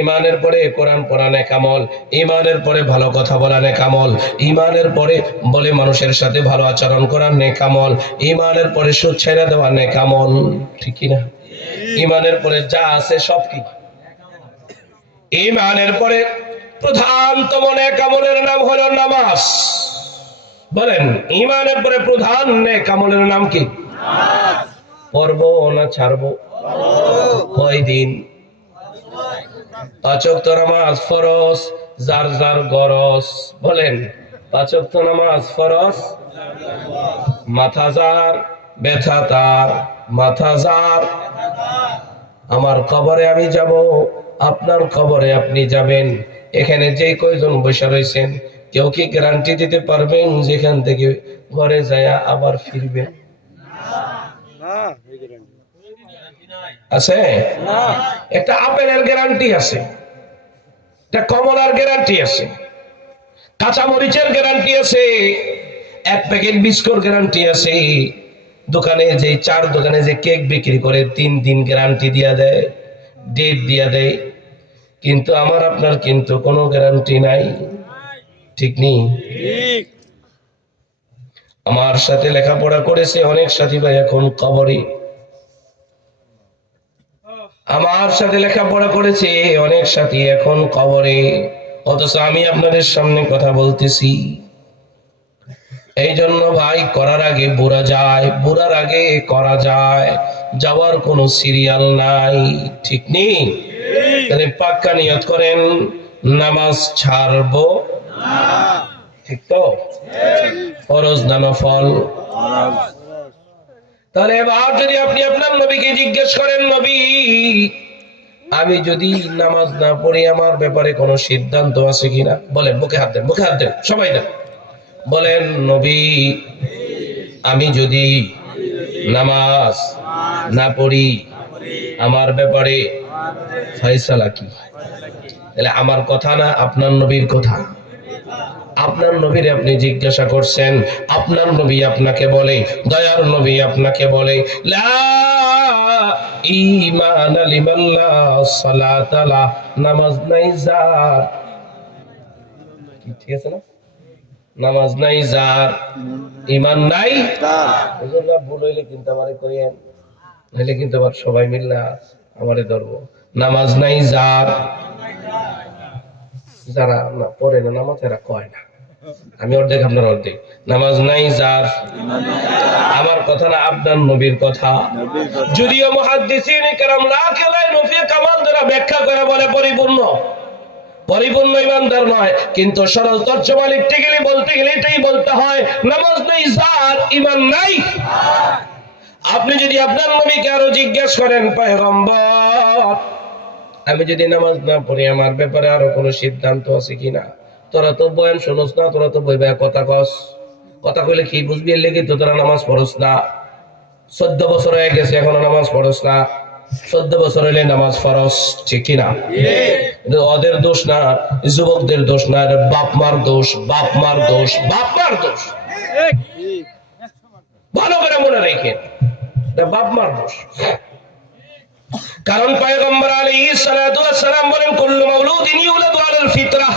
ঈমানের পরে কোরআন পড়া নেক আমল, ঈমানের পরে ভালো কথা বলা নেক আমল, ঈমানের পরে বলে মানুষের সাথে ভালো আচরণ করা নেক আমল, ঈমানের পরে সুদ ছেড়ে দেওয়া নেক আমল। ঠিক কি না? ঈমানের পরে যা আছে সব কি? ঈমানের পরে প্রধানতম নেক আমলের নাম হলো নামাজ। বলেন, ঈমানের পরে প্রধান নেক আমলের নাম কি? পড়বো না ছাড়বো? কয় দিন? 5 ওয়াক্ত নামাজ ফরজ, যার যার গরজ। বলেন, 5 ওয়াক্ত নামাজ ফরজ, মাথা যার ব্যথা তার, মাথা যার। আমার কবরে আমি যাব, আপনার কবরে আপনি যাবেন। এখানে যে কয়জন বসে রয়েছেন কেউ কি গ্যারান্টি দিতে পারবেন যেখান থেকে ঘরে যায় আবার ফিরবেন? না, আছে? না। একটা আপেলের গ্যারান্টি আছে, একটা কমলার গ্যারান্টি আছে, কাঁচা মরিচের গ্যারান্টি আছে, এক প্যাকেট বিস্কুট গ্যারান্টি আছে। দোকানে যে চার দোকানে যে কেক বিক্রি করে 3 দিন গ্যারান্টি দিয়া দেয়, ডেট দিয়া দেয়, কিন্তু আমার আপনার কিন্তু কোনো গ্যারান্টি নাই। ঠিক নেই? ঠিক। আমার সাথে লেখাপড়া করেছে অনেক সাথী ভাই এখন কবরে, আমার সাথে লেখাপড়া করেছে অনেক সাথী এখন কবরে, অথচ আমি আপনাদের সামনে কথা বলতেছি। এই জন্য ভাই, করার আগে বুড়া যায়, বুড়ার আগে করা যায়, যাওয়ার কোনো সিরিয়াল নাই। ঠিক নেই? তাহলে পাক্কা নিয়ত করেন, নামাজ ছাড়বো না। ঠিক তো? ফরজ না নফল? তাহলে এবার যদি আপনি আপনার নবীকে জিজ্ঞেস করেন, নবী আমি যদি নামাজ না পড়ি আমার ব্যাপারে কোনো সিদ্ধান্ত আছে কিনা? বলেন, বুকে হাত দেন, বুকে হাত দেন, সবাই দেন। বলেন, নবী আমি যদি নামাজ না পড়ি আমার ব্যাপারে ফয়সালা কি? তাহলে আমার কথা না আপনার নবীর কথা? আপনার নবীর আপনি জিজ্ঞাসা করছেন, আপনার নবী আপনাকে বলে, দয়ার নবী আপনাকে বলে, লা ঈমান লিমান লা সালাতা লা, নামাজ নাই যার। ঠিক আছে না? নামাজ নাই যার, ঈমান নাই তার। হুজুররা ভুল হইলে কিন্তু আমারে কইেন, নাইলে কিন্তু আবার সবাই মিললে আমারে ধরবো। নামাজ নাই যার, যারা না পড়ে না নামাজ এরা কয় না, আমি অর্ধেক আপনার অর্ধেক। নামাজ নাই যার, আমার কথা না আপনার নবীর কথা। যদিও মুহাদ্দিসিনে কেরাম লাখ এলাই নফি কামাল দ্বারা ব্যাখ্যা করে বলে পরিপূর্ণ, পরিপূর্ণ ইমানদার নয়, কিন্তু সরল তর্জমা লিখতে গেলে বলতে গেলে এটাই বলতে হয়, নামাজ নাই যার, ঈমান নাই। আপনি যদি আপনার নবীকে আরো জিজ্ঞেস করেন, পয়গম্বর আমি যদি নামাজ না পড়ি আমার ব্যাপারে আরো কোনো সিদ্ধান্ত আছে কিনা? তোরা তো বয়ান শুনোস না, তোরা তো বই বয়া কথা কস, কথা কইলে কি বুঝবি? এর লেগে তো তোরা নামাজ পড়স না। 14 বছর হয়ে গেছে এখনো নামাজ পড়স না, 14 বছর হলে নামাজ ফরজ। ঠিক কিনা? কিন্তু ওদের দোষ না, যুবকদের দোষ না, এটা বাপ মার দোষ, বাপ মার দোষ, বাপ মার দোষ। ঠিক। ভালো করে মনে রেখেন, এটা বাপ মার দোষ। কারণ পয়গম্বর আলাইহিস সালাতু ওয়াস সালাম বলেন, কুল্লু মাউলুদিন ইউলাদু আলাল ফিতরাহ,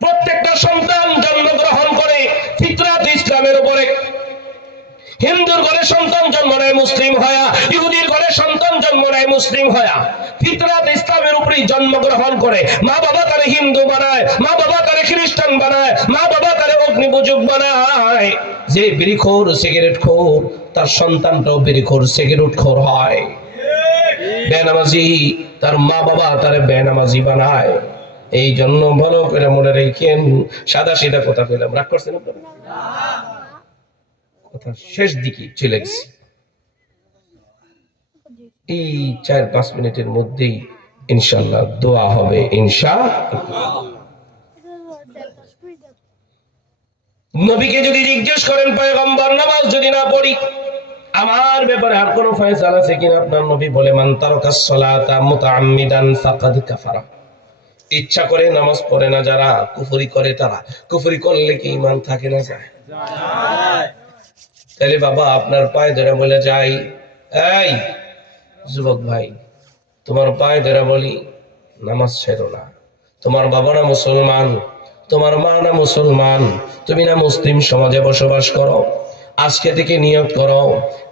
প্রত্যেকটা সন্তান জন্মগ্রহণ করে ফিতরাত ইসলামের উপরে। হিন্দুর ঘরে সন্তান জন্ম নেয় মুসলিম হয়া, ইহুদির ঘরে সন্তান জন্ম নেয় মুসলিম হয়া, ফিতরাত ইসলামের উপরেই জন্মগ্রহণ করে। মা বাবা তারে হিন্দু বানায়, মা বাবা তারে খ্রিস্টান বানায়, মা বাবা তারে অগ্নিপূজক বানায়। যে বিড়িখোর সিগারেট খোর তার সন্তানটাও বিড়িখোর সিগারেট খোর হয়। বেনামাজি তার মা বাবা তারে বেনামাজি বানায়। এই জন্য ভালো করে মনে রেখেন। সাদা সিধা কথা কইলাম, রাগ করছেন আপনারা? কথা শেষ দিকে চলে গেছি। এই 4-5 মিনিটের মধ্যেই ইনশাআল্লাহ দোয়া হবে ইনশাআল্লাহ। নবীকে যদি জিজ্ঞেস করেন পয়গম্বর নামাজ যদি না পড়ি আমার ব্যাপারে আর কোনো ফয়সালা আছে কিনা, আপনার নবী বলে মান তারাকাস সালাতা মুতাআম্মিদান ফাকাদ কাফারা। ইচ্ছা করে নামাজ পড়ে না যারা, কুফরি করে তারা। কুফরি করলে কি ঈমান থাকে না যায়? তাহলে বাবা আপনার পায়ে ধরে বলে যাই, এই যুবক ভাই তোমার পায়ে ধরে বলি নামাজ ছেড়ো না। তোমার বাবা না মুসলমান, তোমার মা না মুসলমান, তুমি না মুসলিম সমাজে বসবাস করো, আজকে থেকে নিয়ত করো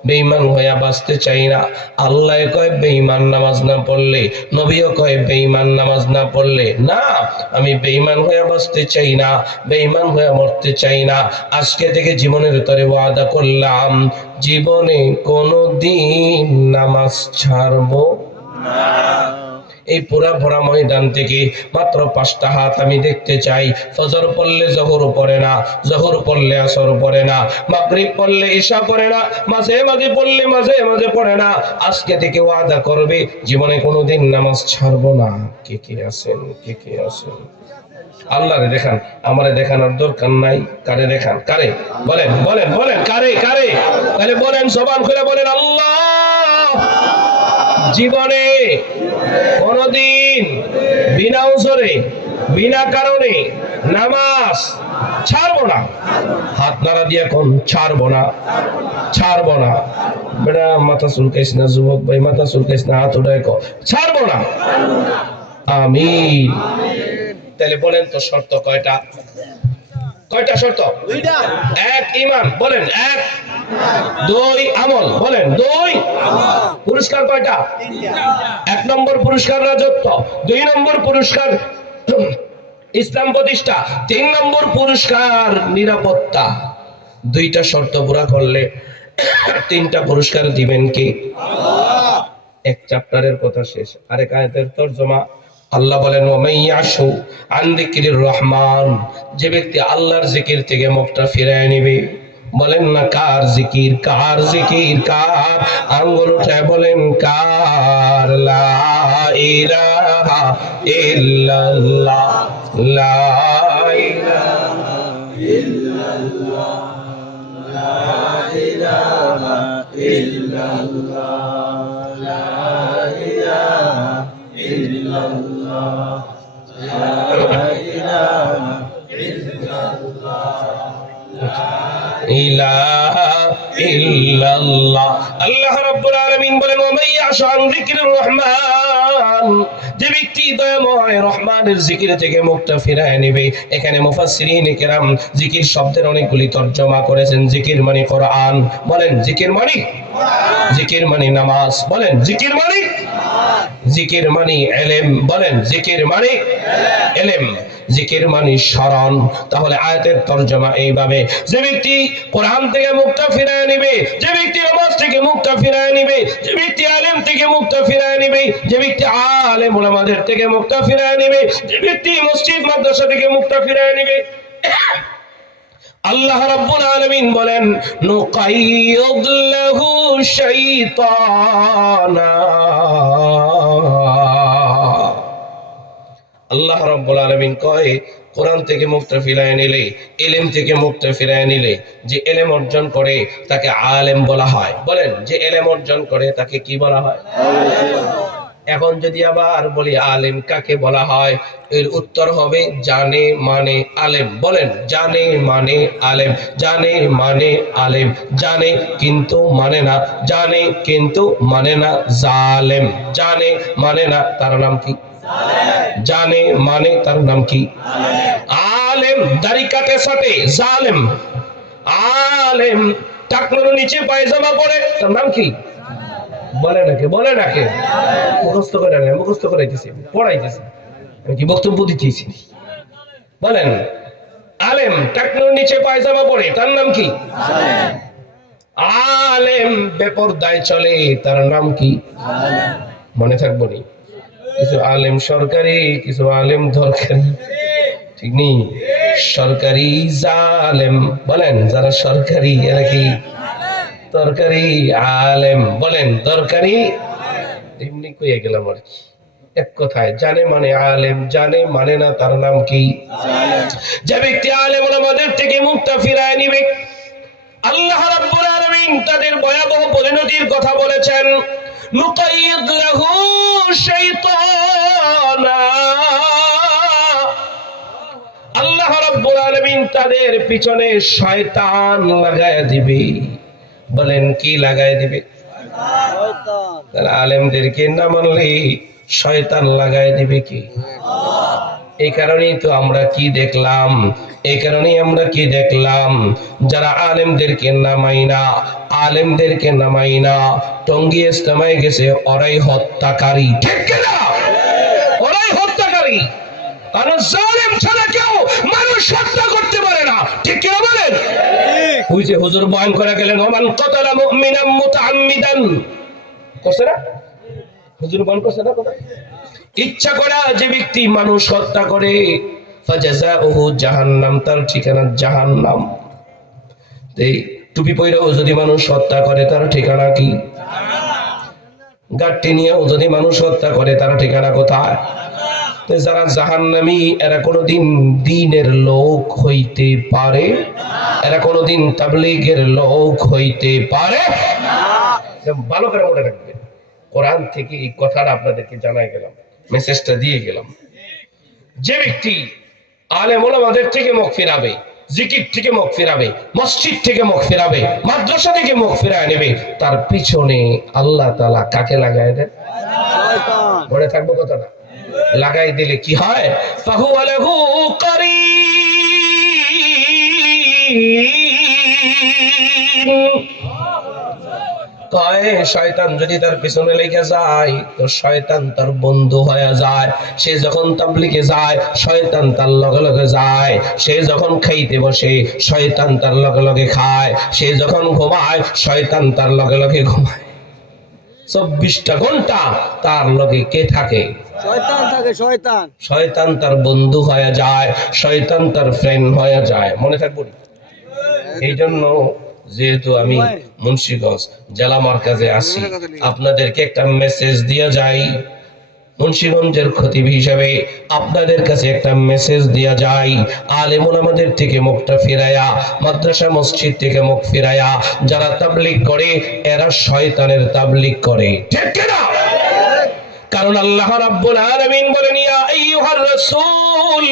বেঈমান হইয়া বাঁচতে চাই না। আল্লাহ কয় বেঈমান নামাজ না পড়লে, নবীও কয় বেঈমান নামাজ না পড়লে, না আমি বেঈমান হইয়া বাঁচতে চাই না, বেঈমান হইয়া মরতে চাই না। আজকে থেকে জীবনের তরে ওয়াদা করলাম জীবনে কোনোদিন নামাজ ছাড়বো না। এই পুরা ভরা ময়দান থেকে মাত্র 5টা হাত আমি দেখতে চাই। ফজর পড়লে জোহর পড়ে না, জোহর পড়লে আসর পড়ে না, মাগরিব পড়লে ইশা পড়ে না, মাঝে মাঝে পড়লে মাঝে মাঝে পড়ে না। আজকে থেকে ওয়াদা করবে জীবনে কোনোদিন নামাজ ছাড়বো না। কে কে আছেন? কে কে আছেন? আল্লাহরে দেখান, আমারে দেখানোর দরকার নাই। কারে দেখান? কারে? বলেন বলেন বলেন, কারে কারে? তাহলে বলেন, জবান খুলে বলেন আল্লাহ। জীবনে কোনদিন বিনা উজরে বিনা কারণে নামাজ ছাড়বো না। হাত নাড়া দিয়ে কোন ছাড়বো না, ছাড়বো না। বেটা মাথা চুলকাইস না, যুবক ভাই মাথা চুলকাইস না, হাত উঠায় কো ছাড়বো না। আমিন। তাহলে বলেন তো শর্ত কয়টা? কয়টা শর্ত? 1 ঈমান, বলেন 1। 2 আমল, বলেন 2। পুরস্কার কয়টা? 1 নম্বর পুরস্কার রাজত্ব, 2 নম্বর পুরস্কার ইসলাম প্রতিষ্ঠা, 3 নম্বর পুরস্কার নিরাপত্তা। 2টা শর্ত পুরা করলে 3টা পুরস্কার দিবেন কি? আল্লাহ। 1 চ্যাপ্টারের কথা শেষ। আরেক আয়াতের তরজমা। আল্লাহ বলেন ওয়ামাইয়াশু আন যিকিরির রহমান, যে ব্যক্তি আল্লাহর জিকির থেকে মুখটা ফিরায় নেবে। বলেন না কার জিকির? কার জিকির? কার? আঙ্গুল উঠায় বলেন কার? লা ইলাহা ইল্লাল্লাহ, লা ইলাহা ইল্লাল্লাহ, লা ইলাহা ইল্লাল্লাহ, লা ইলাহা ইল্লাল্লাহ, লা ইলাহা ইলাহা ইল্লাল্লাহ। আল্লাহ রাব্বুল আলামিন বলেন ওয়ামাইয়াশু আন যিকিরির রহমান, যে ব্যক্তি দয়াময় রহমানের জিকির থেকে মুখটা ফিরায় নেবে। এখানে মুফাসসিরিনে কেরাম জিকির শব্দের অনেকগুলি তরজমা করেছেন। জিকির মানে কোরআন, বলেন জিকির মানে কোরআন। জিকির মানে নামাজ, বলেন জিকির মানে নামাজ। জিকির মানে ইলম, বলেন জিকির মানে ইলম। জিকির মানে শরণ। তাহলে আয়াতের তরজমা এইভাবে, যে ব্যক্তি কোরআন থেকে মুখটা ফিরায় নেবে, যে ব্যক্তি নামাজ থেকে মুখটা ফিরায় নেবে, যে ব্যক্তি আলেম থেকে মুখটা ফিরায় নেবে, যে ব্যক্তি আলেম ওলামাদের থেকে মুখটা ফিরায় নেবে, যে ব্যক্তি মসজিদ মাদ্রাসা থেকে মুখটা ফিরায় নেবে, আল্লাহ রাব্বুল আলামিন বলেন নুকাইয়িদ লাহু শাইতানা। আল্লাহ রাব্বুল আলামিন কয় কোরআন থেকে মুখটা ফিরায় নিলে, ইলম থেকে মুখটা ফিরায় নিলে, যে ইলম অর্জন করে তাকে আলেম বলা হয়। বলেন যে ইলম অর্জন করে তাকে কি বলা হয়? এখন যদি আবার বলি আলেম কাকে বলা হয়, এর উত্তর হবে জানে মানে আলেম। বলেন জানে মানে আলেম, জানে মানে আলেম, জানে কিন্তু মানে না, জানে কিন্তু মানে না জালেম, জানে মানে না তার নাম কি? জানে মানে তার নাম কি? আলেম দাড়ি কাটে সাথে জালেম। আলেম টাকনোর নিচে পায়জামা পরে তার নাম কি? বলে নাকি? বলে নাকি? মুখস্থ করে না, মুখস্থ করাইতেছি, পড়াইতেছি, আমি কি বক্তব্য দিতেছি? বলেন আলেম টাকনোর নিচে পায়জামা পরে তার নাম কি? আলেম বেপরদায় চলে তার নাম কি? মনে থাকবো নি? কিছু আলেম সরকারি, কিছু আলেম দরকারি, ঠিক নেই? সরকারি জালেম বলেন, যারা সরকারি এরা কি তরকারি আলেম বলেন, দরকারি এমনি কইয়া গেলাম আর কি। এক কথায় জানে মানে আলেম, জানে মানে না তার নাম কি? যে ব্যক্তি আলেম ওলামাদের থেকে মুখটা ফিরায় নিবে, আল্লাহ রাব্বুল আলামিন তাদের ভয়াবহ পরিণতির কথা বলেছেন। নুকাইয়িদ লাহু শাইতানা, আল্লাহ রাব্বুল আলামিন তাদের পিছনে শয়তান লাগায় দিবে। বলেন কি লাগায় দিবে? তারা আলেমদেরকে না মানলে শয়তান লাগায় দিবে কি? এই কারণেই তো আমরা কি দেখলাম, এই কারণেই আমরা কি দেখলাম, যারা আলেমদেরকে নামাই না, আলেমদেরকে নামাই না, টঙ্গী ইস্তেমায় গেছে, ওরাই হত্যাকারী, ঠিক কিনা? ওরাই হত্যাকারী। কারণ জালেম ছাড়া কেউ মানুষ হত্যা করতে পারে না, ঠিক কিনা বলেন? ওই যে হুজুর বয়ান করে গেলেন, ওমান কাতালা মুমিনান মুতাআম্মিদান, করছে না হুজুর? বয়ান করছে না কথা? ইচ্ছা করা যে ব্যক্তি মানুষ হত্যা করে, ফাজাযাউহু জাহান্নাম, তার ঠিকানা জাহান্নাম। এই টুপি পইরাও যদি মানুষ হত্যা করে তার ঠিকানা কি? গাট্টি নিয়েও যদি মানুষ হত্যা করে তার ঠিকানা কোথায়? তো যারা জাহান্নামী এরা কোনোদিন দ্বীনের লোক হইতে পারে? এরা কোনোদিন তাবলীগের লোক হইতে পারে না। ভালো করে মনে রাখবেন, কোরআন থেকে এই কথাটা আপনাদেরকে জানাই গেলাম, মেসেজটা দিয়ে গেলাম। যে ব্যক্তি আলেম ওলামাদের থেকে মুখ ফিরাবে, জিকির থেকে মুখ ফিরাবে, মসজিদ থেকে মুখ ফিরাবে, মাদ্রাসা থেকে মুখ ফিরায় নেবে, তার পিছনে আল্লাহ তাআলা কাকে লাগায় দেন? শয়তান। মনে থাকবে কথাটা? লাগাই দিলে কি হয়? ফাহুয়া লাহু কারীন। কয় শয়তান যদি তার পিছনে লেগে যায় তো শয়তান তার বন্ধু হয়ে যায়। সে যখন তাবলীগে যায় শয়তান তার লগে লগে যায়, সে যখন খাইতে বসে শয়তান তার লগে লগে খায়, সে যখন ঘুমায় শয়তান তার লগে লগে ঘুমায়। 24টা ঘন্টা তার লগে কে থাকে? শয়তান থাকে, শয়তান। শয়তান তার বন্ধু হয়ে যায়, শয়তান তার ফ্রেন্ড হয়ে যায়। মনে থাকবে। এই জন্য যেহেতু আমি মুন্সিগঞ্জ জেলা মার্কাজে আছি, আপনাদেরকে একটা মেসেজ দিয়ে যাই। মুন্সিগঞ্জের খতিব হিসাবে আপনাদের কাছে একটা মেসেজ দিয়া যাই, আলেম ওলামাদের থেকে মুখটা ফিরায়া, মাদ্রাসা মসজিদ থেকে মুখ ফিরায়া যারা তাবলীগ করে এরা শয়তানের তাবলীগ করে, ঠিক কিনা? কারণ আল্লাহ রাব্বুল আলামিন বলেন, ইয়া আইয়ুহার রাসূল,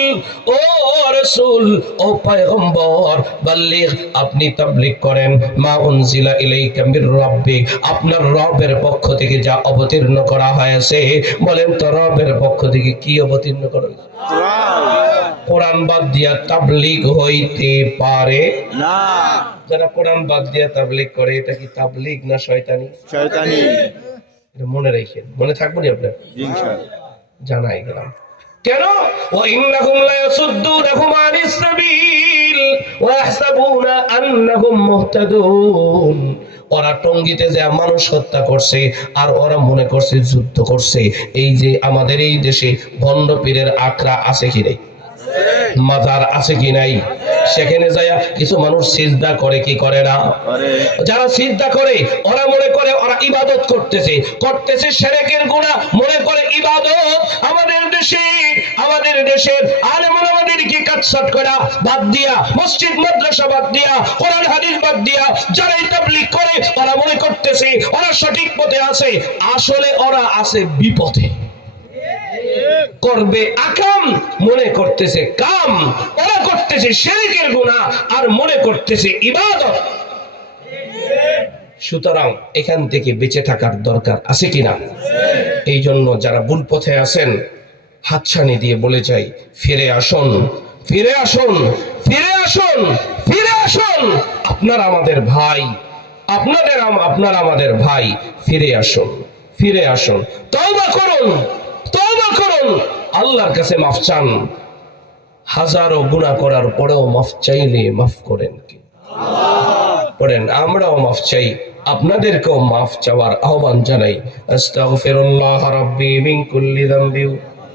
ও রাসূল, ও পয়গম্বর, বাল্লিগ, আপনি তাবলীগ করেন, মা উনজিলা ইলাইকা মির রাব্বিক, আপনার রবের পক্ষ থেকে যা অবতীর্ণ করা হয়েছে। বলেন তো রবের পক্ষ থেকে কি অবতীর্ণ করা হয়েছে? কোরআন বাদ দিয়া তাবলীগ হইতে পারে না। যারা কোরআন বাদ দিয়া তাবলীগ করে এটা কি তাবলীগ না শয়তানি? শয়তানি। মনে রাখেন, মনে থাকবেন আপনার, ইনশাআল্লাহ। জানাই গেলাম কেন? ওয়া ইন্নাহুম লা ইয়াসুদ্দুনাহুম আনিস সাবিল ওয়া ইয়াহসাবুনা আন্নাহুম মুহতাদুন। ওরা টঙ্গীতে যে মানুষ হত্যা করছে আর ওরা মনে করছে যুদ্ধ করছে। এই যে আমাদের এই দেশে ভণ্ড পীরের আখড়া আছে কি নাই? মাজার আছে কি নাই? সেখানে যায় কিছু মানুষ সিজদা করে কি করে না? যারা সিজদা করে ওরা মনে করে ওরা ইবাদত করতেছে, করতেছে শিরকের গুনাহ, মনে করে ইবাদত। আমাদের দেশের আলেম ওলামাদেরকে কাটছাট করা বাদ দিয়া, মসজিদ মাদ্রাসা বাদ দিয়া, কোরআন হাদিস বাদ দিয়া যারা তাবলীগ করে ওরা মনে করতেছে ওরা সঠিক পথে আছে, আসলে ওরা আছে বিপথে। করবে আকাম, মনে করতেছে কাম। ওরা করতেছে শিরকের গুনাহ আর মনে করতেছে ইবাদত। সুতরাং এখান থেকে বেঁচে থাকার দরকার আছে কিনা? এই জন্য যারা ভুল পথে আছেন হাতছানি দিয়ে বলে যাই, ফিরে আসুন, ফিরে আসুন, ফিরে আসুন, ফিরে আসুন। আপনারা আমাদের ভাই, আপনারা আমাদের ভাই, ফিরে আসুন, ফিরে আসুন। তওবা করুন, তওবা করুন, আল্লাহর কাছে মাফ চান। হাজারো গুনাহ করার পরেও মাফ চাইলে মাফ করেন কি? পড়েন, আমরাও মাফ চাই, আপনাদেরকেও মাফ চাওয়ার আহ্বান জানাই। আস্তাগফিরুল্লাহ রাব্বি মিন কুল্লি যামবি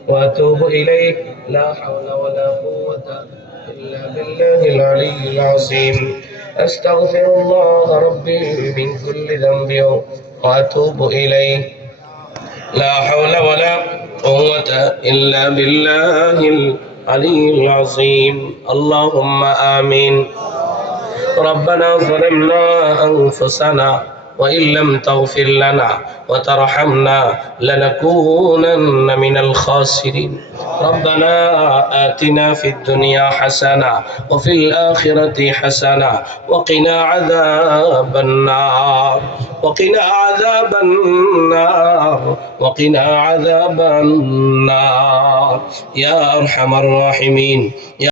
ওয়া আতুবু ইলাইহি লা হাওলা ওয়ালা কুওয়াতা ইল্লা বিল্লাহিল আলিয়্যিল আযীম। আস্তাগফিরুল্লাহ রাব্বি মিন কুল্লি যামবি ওয়া আতুবু ইলাইহি لا حول ولا قوة إلا بالله العلي العظيم. اللهم آمين. ربنا ظلمنا أنفسنا وإن لم تغفر لنا وترحمنا لنكونن من الخاسرين. ربنا آتنا في الدنيا حسنة وفي الآخرة حسنة وقنا عذاب النار وقنا عذاب النار وقنا عذاب النار يا أرحم الراحمين.